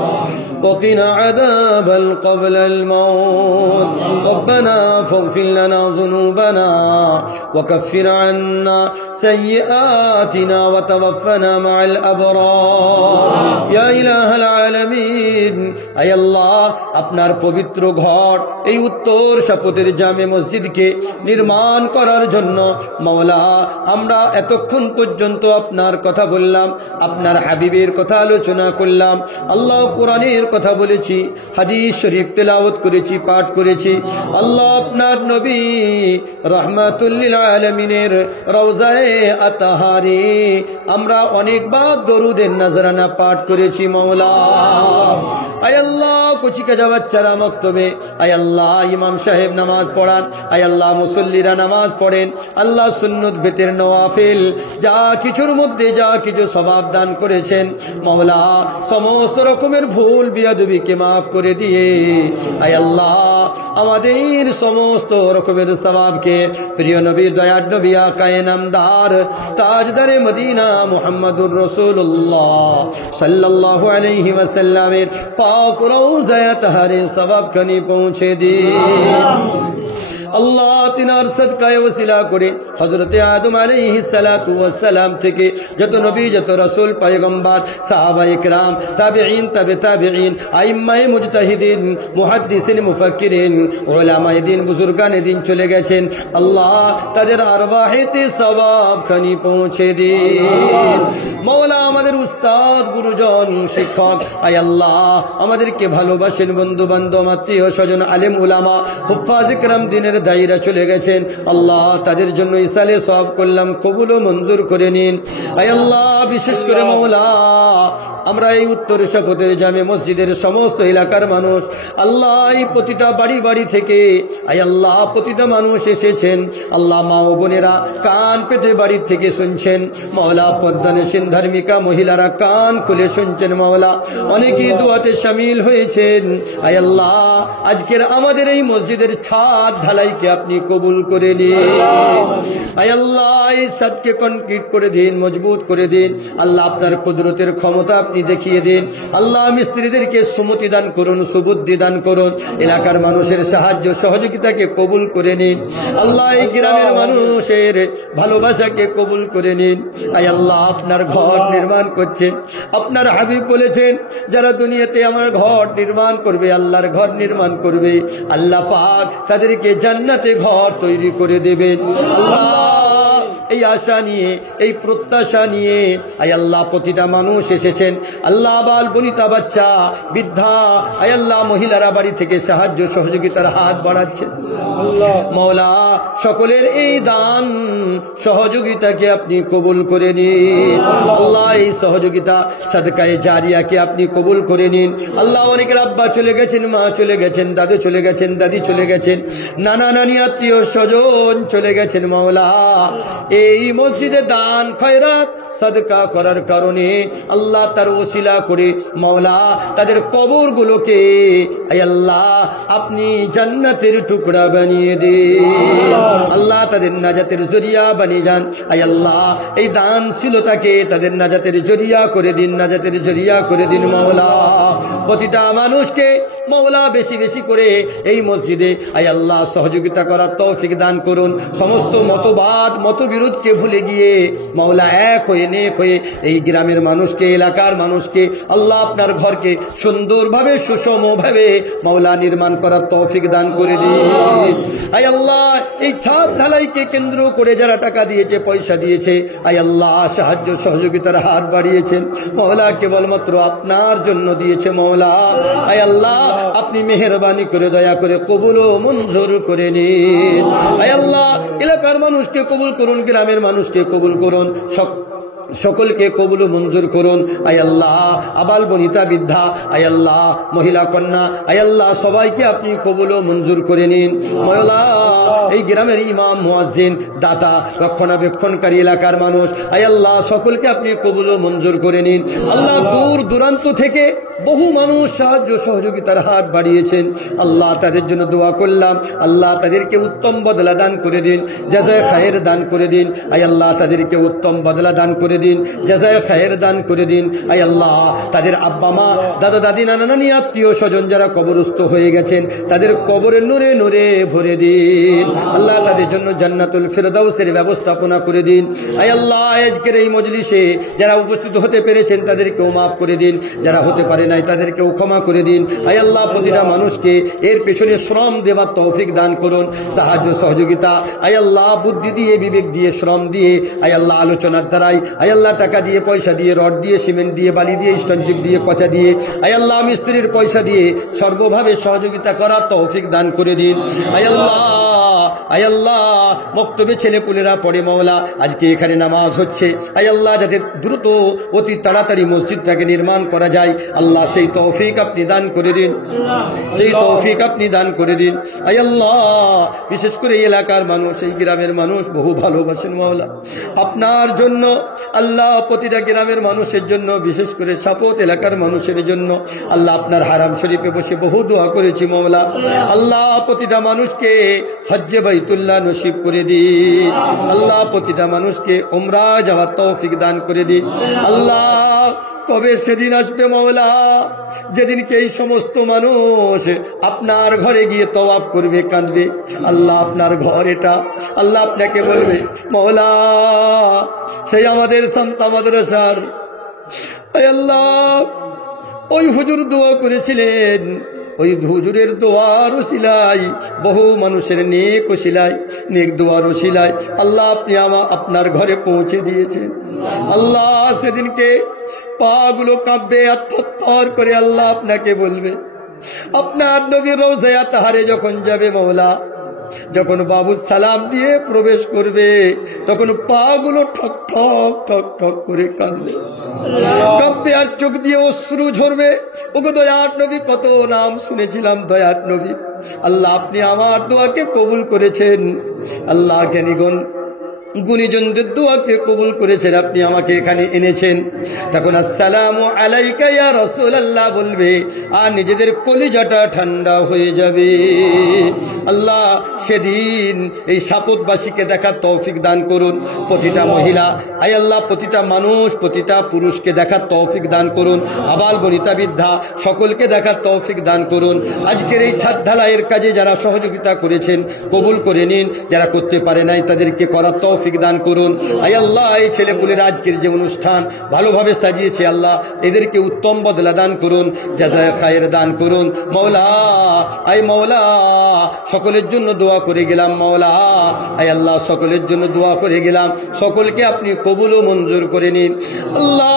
وقنا عذاب قبل الموت ربنا فاغفر لنا ذنوبنا وكفر عنا سيئاتنا وتوفنا مع الأبرار يا إله العالمين أي الله আপনার পবিত্র ঘর এই উত্তর শপথের জামে মসজিদকে নির্মাণ করার জন্য মাওলা আমরা এতক্ষণ পর্যন্ত আপনার কথা বললাম, আপনার হাবিবের কথা আলোচনা করলাম, আল্লাহ কোরআনের কথা বলেছি, হাদিস শরীফ তেলাওয়াত করেছি, পাঠ করেছি। আল্লাহ আপনার নবী রাহমাতুল লিল আলামিনের রওজায়ে আতাহারে আমরা অনেকবার দরুদের নজরানা পাঠ করেছি মাওলা। আয় আল্লাহ কচিকাজা বাচ্চারা মক্তবে, আয় আল্লাহ ইমাম সাহেব নামাজ পড়ান, আয় আল্লাহ মুসল্লিরা নামাজ পড়েন, আল্লাহ সুন্নত বেতের নওয়াফিল যা কিছুর মধ্যে যা কিছু সওয়াব দান করেছেন মাওলা সমস্ত রকমের ভুল বিয়াদবিকে মাফ করে দিয়ে আয় আল্লাহ আমাদের সমস্ত রকমের সওয়াবকে প্রিয় নবী দয়ার নবী আকায়ে নামদার তাজদারে মদিনা মুহাম্মদুর রাসূলুল্লাহ সাল্লাল্লাহু আলাইহি ওয়াসাল্লামের পাক রওজায়ে তাহারে সওয়াবখানি পৌঁছে দিন। আল্লাহ তিনার সদকায়ে ওসিলা করে হযরতে আদম আলাইহিস সালাতু ওয়াস সালাম থেকে যত নবী যত রাসূল পয়গম্বর সাহাবায়ে কেরাম তাবেঈন তাবেঈন আইম্মায়ে মুজতাহিদিন মুহাদ্দিসিন মুফাক্কিরিন উলামায়ে দ্বীন বুজুর্গানে দ্বীন চলে গেছেন আল্লাহ তাদের আরওয়াহেতে সওয়াব খানি পৌঁছে দিন। মাওলা আমাদের উস্তাদ গুরুজন শিক্ষক আয় আল্লাহ আমাদেরকে ভালোবাসেন, বন্ধু বান্ধব আত্মীয় স্বজন আলেম উলামা হুফাজ کرام দ্বীনের দায়ীরা চলে গেছেন আল্লাহ তাদের জন্য ইসালে সওয়াব করলাম কবুল ও মঞ্জুর করে নিন। আয় আল্লাহ বিশেষ করে মাওলা আমরা এই উত্তর শপথের জামে মসজিদের সমস্ত এলাকার মানুষ আল্লাহ এই প্রতিটা বাড়ি বাড়ি থেকে আয় আল্লাহ প্রতিটা মানুষ এসেছেন আল্লাহ মা ও বোনেরা কান পেতে বাড়ি থেকে শুনছেন মাওলা পদ্মানেশীন ধার্মিকা মহিলারা কান খুলে শুনছেন মাওলা অনেকেই দোয়াতে শামিল হয়েছেন। আয় আল্লাহ আজকের আমাদের এই মসজিদের ছাদ ঢালাইকে আপনি কবুল করে নিন। আয় আল্লাহ এই ছাদকে কনক্রিট করে দিন, মজবুত করে দিন আল্লাহ আপনার কুদরতের ক্ষমতা আপনি দেখিয়ে দিন আল্লাহ মিস্ত্রিদেরকে সুমতি দান করুন, সুবুদ্ধি দান করুন, এলাকার মানুষের সাহায্য সহযোগিতাকে কবুল করে নিন আল্লাহ এই গ্রামের মানুষের ভালোবাসাকে কবুল করে নিন। আয় আল্লাহ আপনার ঘর নির্মাণ করছেন, আপনার হাবিব বলেছেন যারা দুনিয়াতে আমার ঘর নির্মাণ করবে আল্লাহর ঘর নির্মাণ করবে আল্লাহ পাক তাদেরকে জান্নাতে ঘর তৈরি করে দেবেন। আল্লাহ এই আশা নিয়ে এই প্রত্যাশা নিয়ে আয় আল্লাহ প্রতিটা মানুষ এসেছেন আল্লাহ বাল বনিতা বাচ্চা বৃদ্ধা আয় আল্লাহ মহিলারা বাড়ি থেকে সাহায্য সহযোগিতার হাত বাড়াচ্ছেন মাওলা সকলের এই দান সহযোগিতাকে আপনি কবুল করে নিন আল্লাহ এই সহযোগিতা সাদকায়ে জারিয়াকে আপনি কবুল করে নিন আল্লাহ অনেকের আব্বা চলে গেছেন, মা চলে গেছেন, দাদু চলে গেছেন, দাদি চলে গেছেন, নানা নানি আত্মীয় স্বজন চলে গেছেন মাওলা এই মসজিদে দান খয়রাত সাদকা করার কারণে আল্লাহ তার ওসিলা করে মাওলা তাদের কবরগুলোকে আয় আল্লাহ আপনি জান্নাতের টুকরা বানিয়ে দিন আল্লাহ তাদের নাজাতের জরিয়া বানিয়ে যান। আয় আল্লাহ এই দানশীলতাকে তাদের নাজাতের জরিয়া করে দিন, নাজাতের জরিয়া করে দিন মাওলা প্রতিটা মানুষকে মাওলা বেশি বেশি করে এই মসজিদে আয় আল্লাহ সহযোগিতা করার তৌফিক দান করুন। সমস্ত মতবাদ মতবিরোধী মাবুদকে ভুলে গিয়ে মাওলা এক হয়ে নেক হয়ে এই গ্রামের মানুষকে, এলাকার মানুষকে আল্লাহ আপনার ঘরকে সুন্দরভাবে সুষমভাবে মাওলা নির্মাণ করার তৌফিক দান করে দিন। আয় আল্লাহ, এই ছাদ ঢালাইকে কেন্দ্র করে যারা টাকা দিয়েছে, পয়সা দিয়েছে, আয় আল্লাহ সাহায্য সহযোগিতার হাত বাড়িয়েছেন মাওলা, কেবলমাত্র আপনার জন্য দিয়েছে মাওলা। আয় আল্লাহ, আপনি মেহেরবানি করে দয়া করে কবুল ও মঞ্জুর করে নিন। আয় আল্লাহ, এলাকার মানুষকে কবুল করুন, গ্রামের মানুষকে কবুল করুন, সকলকে কবুল মঞ্জুর করুন। আয় আল্লাহ, আবাল বনিতা বৃদ্ধা, আয় আল্লাহ মহিলা কন্যা, আয় আল্লাহ সবাইকে আপনি কবুল মঞ্জুর করে নিন মাওলা। এই গ্রামের ইমাম, মুয়াজ্জিন, দাতা, রক্ষণাবেক্ষণকারী এলাকার মানুষ, আয় আল্লাহ সকলকে আপনি কবুল মঞ্জুর করে নিন। আল্লাহ, দূর দূরান্ত থেকে বহু মানুষ সাহায্য সহযোগিতার হাত বাড়িয়েছেন আল্লাহ, তাদের জন্য দোয়া করলাম। আল্লাহ তাদেরকে উত্তম বদলা দান করে দিন, জাযায়ে খায়ের দান করে দিন। আয় আল্লাহ তাদেরকে উত্তম বদলা দান করে দিন, জাযায়ে খায়ের দান করে দিন। আয় আল্লাহ, তাদের আব্বা মা, দাদা দাদি, নানা নানি, আত্মীয় স্বজন যারা কবরস্থ হয়ে গেছেন তাদের কবরের নূরে নূরে ভরে দিন আল্লাহ, তাদের জন্য জান্নাতুল ফিরদাউসের ব্যবস্থাপনা করে দিন। আয় আল্লাহ, আজকের এই মজলিসে যারা উপস্থিত হতে পেরেছেন তাদেরকেও মাফ করে দিন, যারা হতে পারে নাই তাদেরকেও ক্ষমা করে দিন। আয় আল্লাহ, প্রতিটা মানুষকে এর পেছনে শ্রম দেওয়ার তৌফিক দান করুন, সাহায্য সহযোগিতা, আয় আল্লাহ বুদ্ধি দিয়ে, বিবেক দিয়ে, শ্রম দিয়ে, আয় আল্লাহ আলোচনার দ্বারাই, আয় আল্লাহ টাকা দিয়ে, পয়সা দিয়ে, রড দিয়ে, সিমেন্ট দিয়ে, বালি দিয়ে, স্টোনচিপ দিয়ে, পচা দিয়ে, আয় আল্লাহ মিস্ত্রির পয়সা দিয়ে সর্বভাবে সহযোগিতা করার তৌফিক দান করে দিন। আয় আল্লাহ, আয় আল্লাহ বক্তব্যে ছেলেপুলেরা পড়ে মাওলা, আজকে এখানে নামাজ হচ্ছে, আয় আল্লাহ যাতে দ্রুত অতি তাড়াতাড়ি মসজিদটাকে নির্মাণ করা যায় আল্লাহ সেই তৌফিক আপনি দান করে দিন, সেই তৌফিক আপনি দান করে দিন। আয় আল্লাহ, বিশেষ করে এই এলাকার মানুষ, এই গ্রামের মানুষ বহু ভালোবাসেন মাওলা আপনার জন্য আল্লাহ, প্রতিটা গ্রামের মানুষের জন্য, বিশেষ করে সাপোত এলাকার মানুষের জন্য আল্লাহ আপনার হারাম শরীফে বসে বহু দোয়া করেছি মাওলা। আল্লাহ প্রতিটা মানুষকে হজ্জে বাইতুল্লাহ নসিব করে দিন আল্লাহ, প্রতিটা মানুষকে উমরা যাওয়ার তৌফিক দান করে দিন আল্লাহ। তবে সেদিন আসবে মাওলা যেদিনকে এই সমস্ত মানুষ আপনার ঘরে গিয়ে তওয়াফ করবে, কাঁদবে আল্লাহ, আপনার ঘর এটা আল্লাহ, আপনাকে বলবে মাওলা সেই আমাদের সন্তা মাদ্রাসার আল্লাহ ওই হুজুর দোয়া করেছিলেন, ওই হুজুরের দোয়ার ওসিলায় বহু মানুষের নেক ওসিলায়, নেক দোয়ার ওসিলায় আল্লাহ আপনি আপনার ঘরে পৌঁছে দিয়েছেন আল্লাহ। সেদিনকে পাগুলো কাঁপবে, আত্মহত্যার করে আল্লাহ আপনাকে বলবে, আপনার নবীর রওজায়ে তাহারে যখন যাবে মাওলা, যখন বাবু সালাম দিয়ে প্রবেশ করবে তখন পাগুলো ঠক ঠক ঠক ঠক করে কাঁদবে, কাঁদবে আর চোখ দিয়ে অশ্রু ঝরবে। ওগো দয়ার নবী, কত নাম শুনেছিলাম দয়ার নবী আল্লাহ, আপনি আমার দোয়াকে কবুল করেছেন আল্লাহ, জ্ঞানীগণ গুণীজনদের দোয়াকে কবুল করেছেন, আপনি আমাকে এখানে এনেছেন। তখন আসসালামু আলাইকা ইয়া রাসূলুল্লাহ বলবে আর নিজেদের কলিজাটা ঠান্ডা হয়ে যাবে আল্লাহ। সেদিন এই সাপতবাসীকে দেখার তৌফিক দান করুন, প্রতিটা মহিলা, আয় আল্লাহ প্রতিটা মানুষ, প্রতিটা পুরুষকে দেখার তৌফিক দান করুন, আবাল বনিতা বৃদ্ধা সকলকে দেখার তৌফিক দান করুন। আজকের এই ছাদ ঢালাইয়ের কাজে যারা সহযোগিতা করেছেন কবুল করে নিন, যারা করতে পারে নাই তাদেরকে করার তৌফিক দান করুন। আয় আল্লাহ, এই ছেলেপুলের আজকের যে অনুষ্ঠান ভালোভাবে সাজিয়েছে আল্লাহ, এদেরকে উত্তম বদলা দান করুন, জাযায়ে খায়ের দান করুন মাওলা। আয় মাওলা, সকলের জন্য দোয়া করে গেলাম মাওলা, আয় আল্লাহ সকলের জন্য দোয়া করে গেলাম, সকলকে আপনি কবুল ও মঞ্জুর করে নিন আল্লাহ।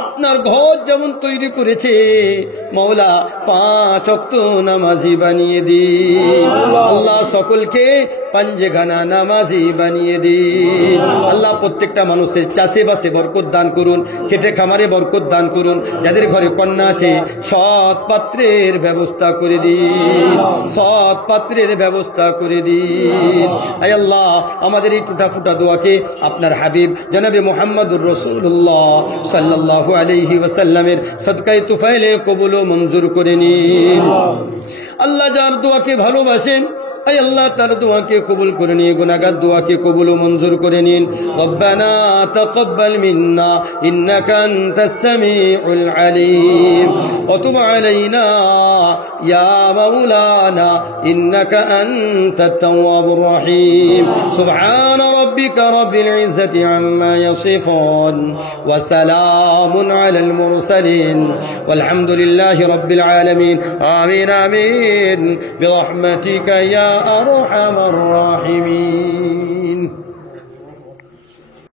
আপনার ঘর যেমন তৈরি করেছে মাওলা, 5 ওয়াক্ত নামাজি বানিয়ে দিন আল্লাহ, সকলকে পাঞ্জেগানা নামাজি বানিয়ে দিন আল্লাহ। প্রত্যেকটা মানুষের চাষে বাসে বরকত দান করুন, খেতে খামারে বরকত দান করুন। যাদের ঘরে কন্যা আছে সৎ পাত্রের ব্যবস্থা করে দিন, সৎ পাত্রের ব্যবস্থা করে দিন। আয় আল্লাহ, আমাদের এই টুটা ফুটা দোয়াকে আপনার হাবিব জনাবে মুহাম্মদুর রাসূলুল্লাহ সাল্লাল্লাহু আলাইহি ওয়াসাল্লামের সদকায়ে তুফাইলে কবুল ও মঞ্জুর করে নিন আল্লাহ। যার দোয়াকে ভালোবাসেন আয় আল্লাহ তার দোয়াকে কবুল করে নিন, গুনাহগার দোয়াকে কবুল ও মঞ্জুর করে নিন। রব্বানা তাকাব্বাল মিন্না ইন্নাকা আনতাস সামিউল আলিম ওয়া তুব আলাইনা ইয়া মাওলানা ইন্নাকা আনতাত তাওয়াবুর রহিম। সুবহান রাব্বিকা রাব্বিল ইজ্জাতি আম্মা ইয়াসিফুন ওয়া সালামুন আলাল মুরসালিন ওয়ালহামদুলিল্লাহি রাব্বিল আলামিন। আমিন আমিন বিরহমাতিকা ইয়া أرحم الراحمين.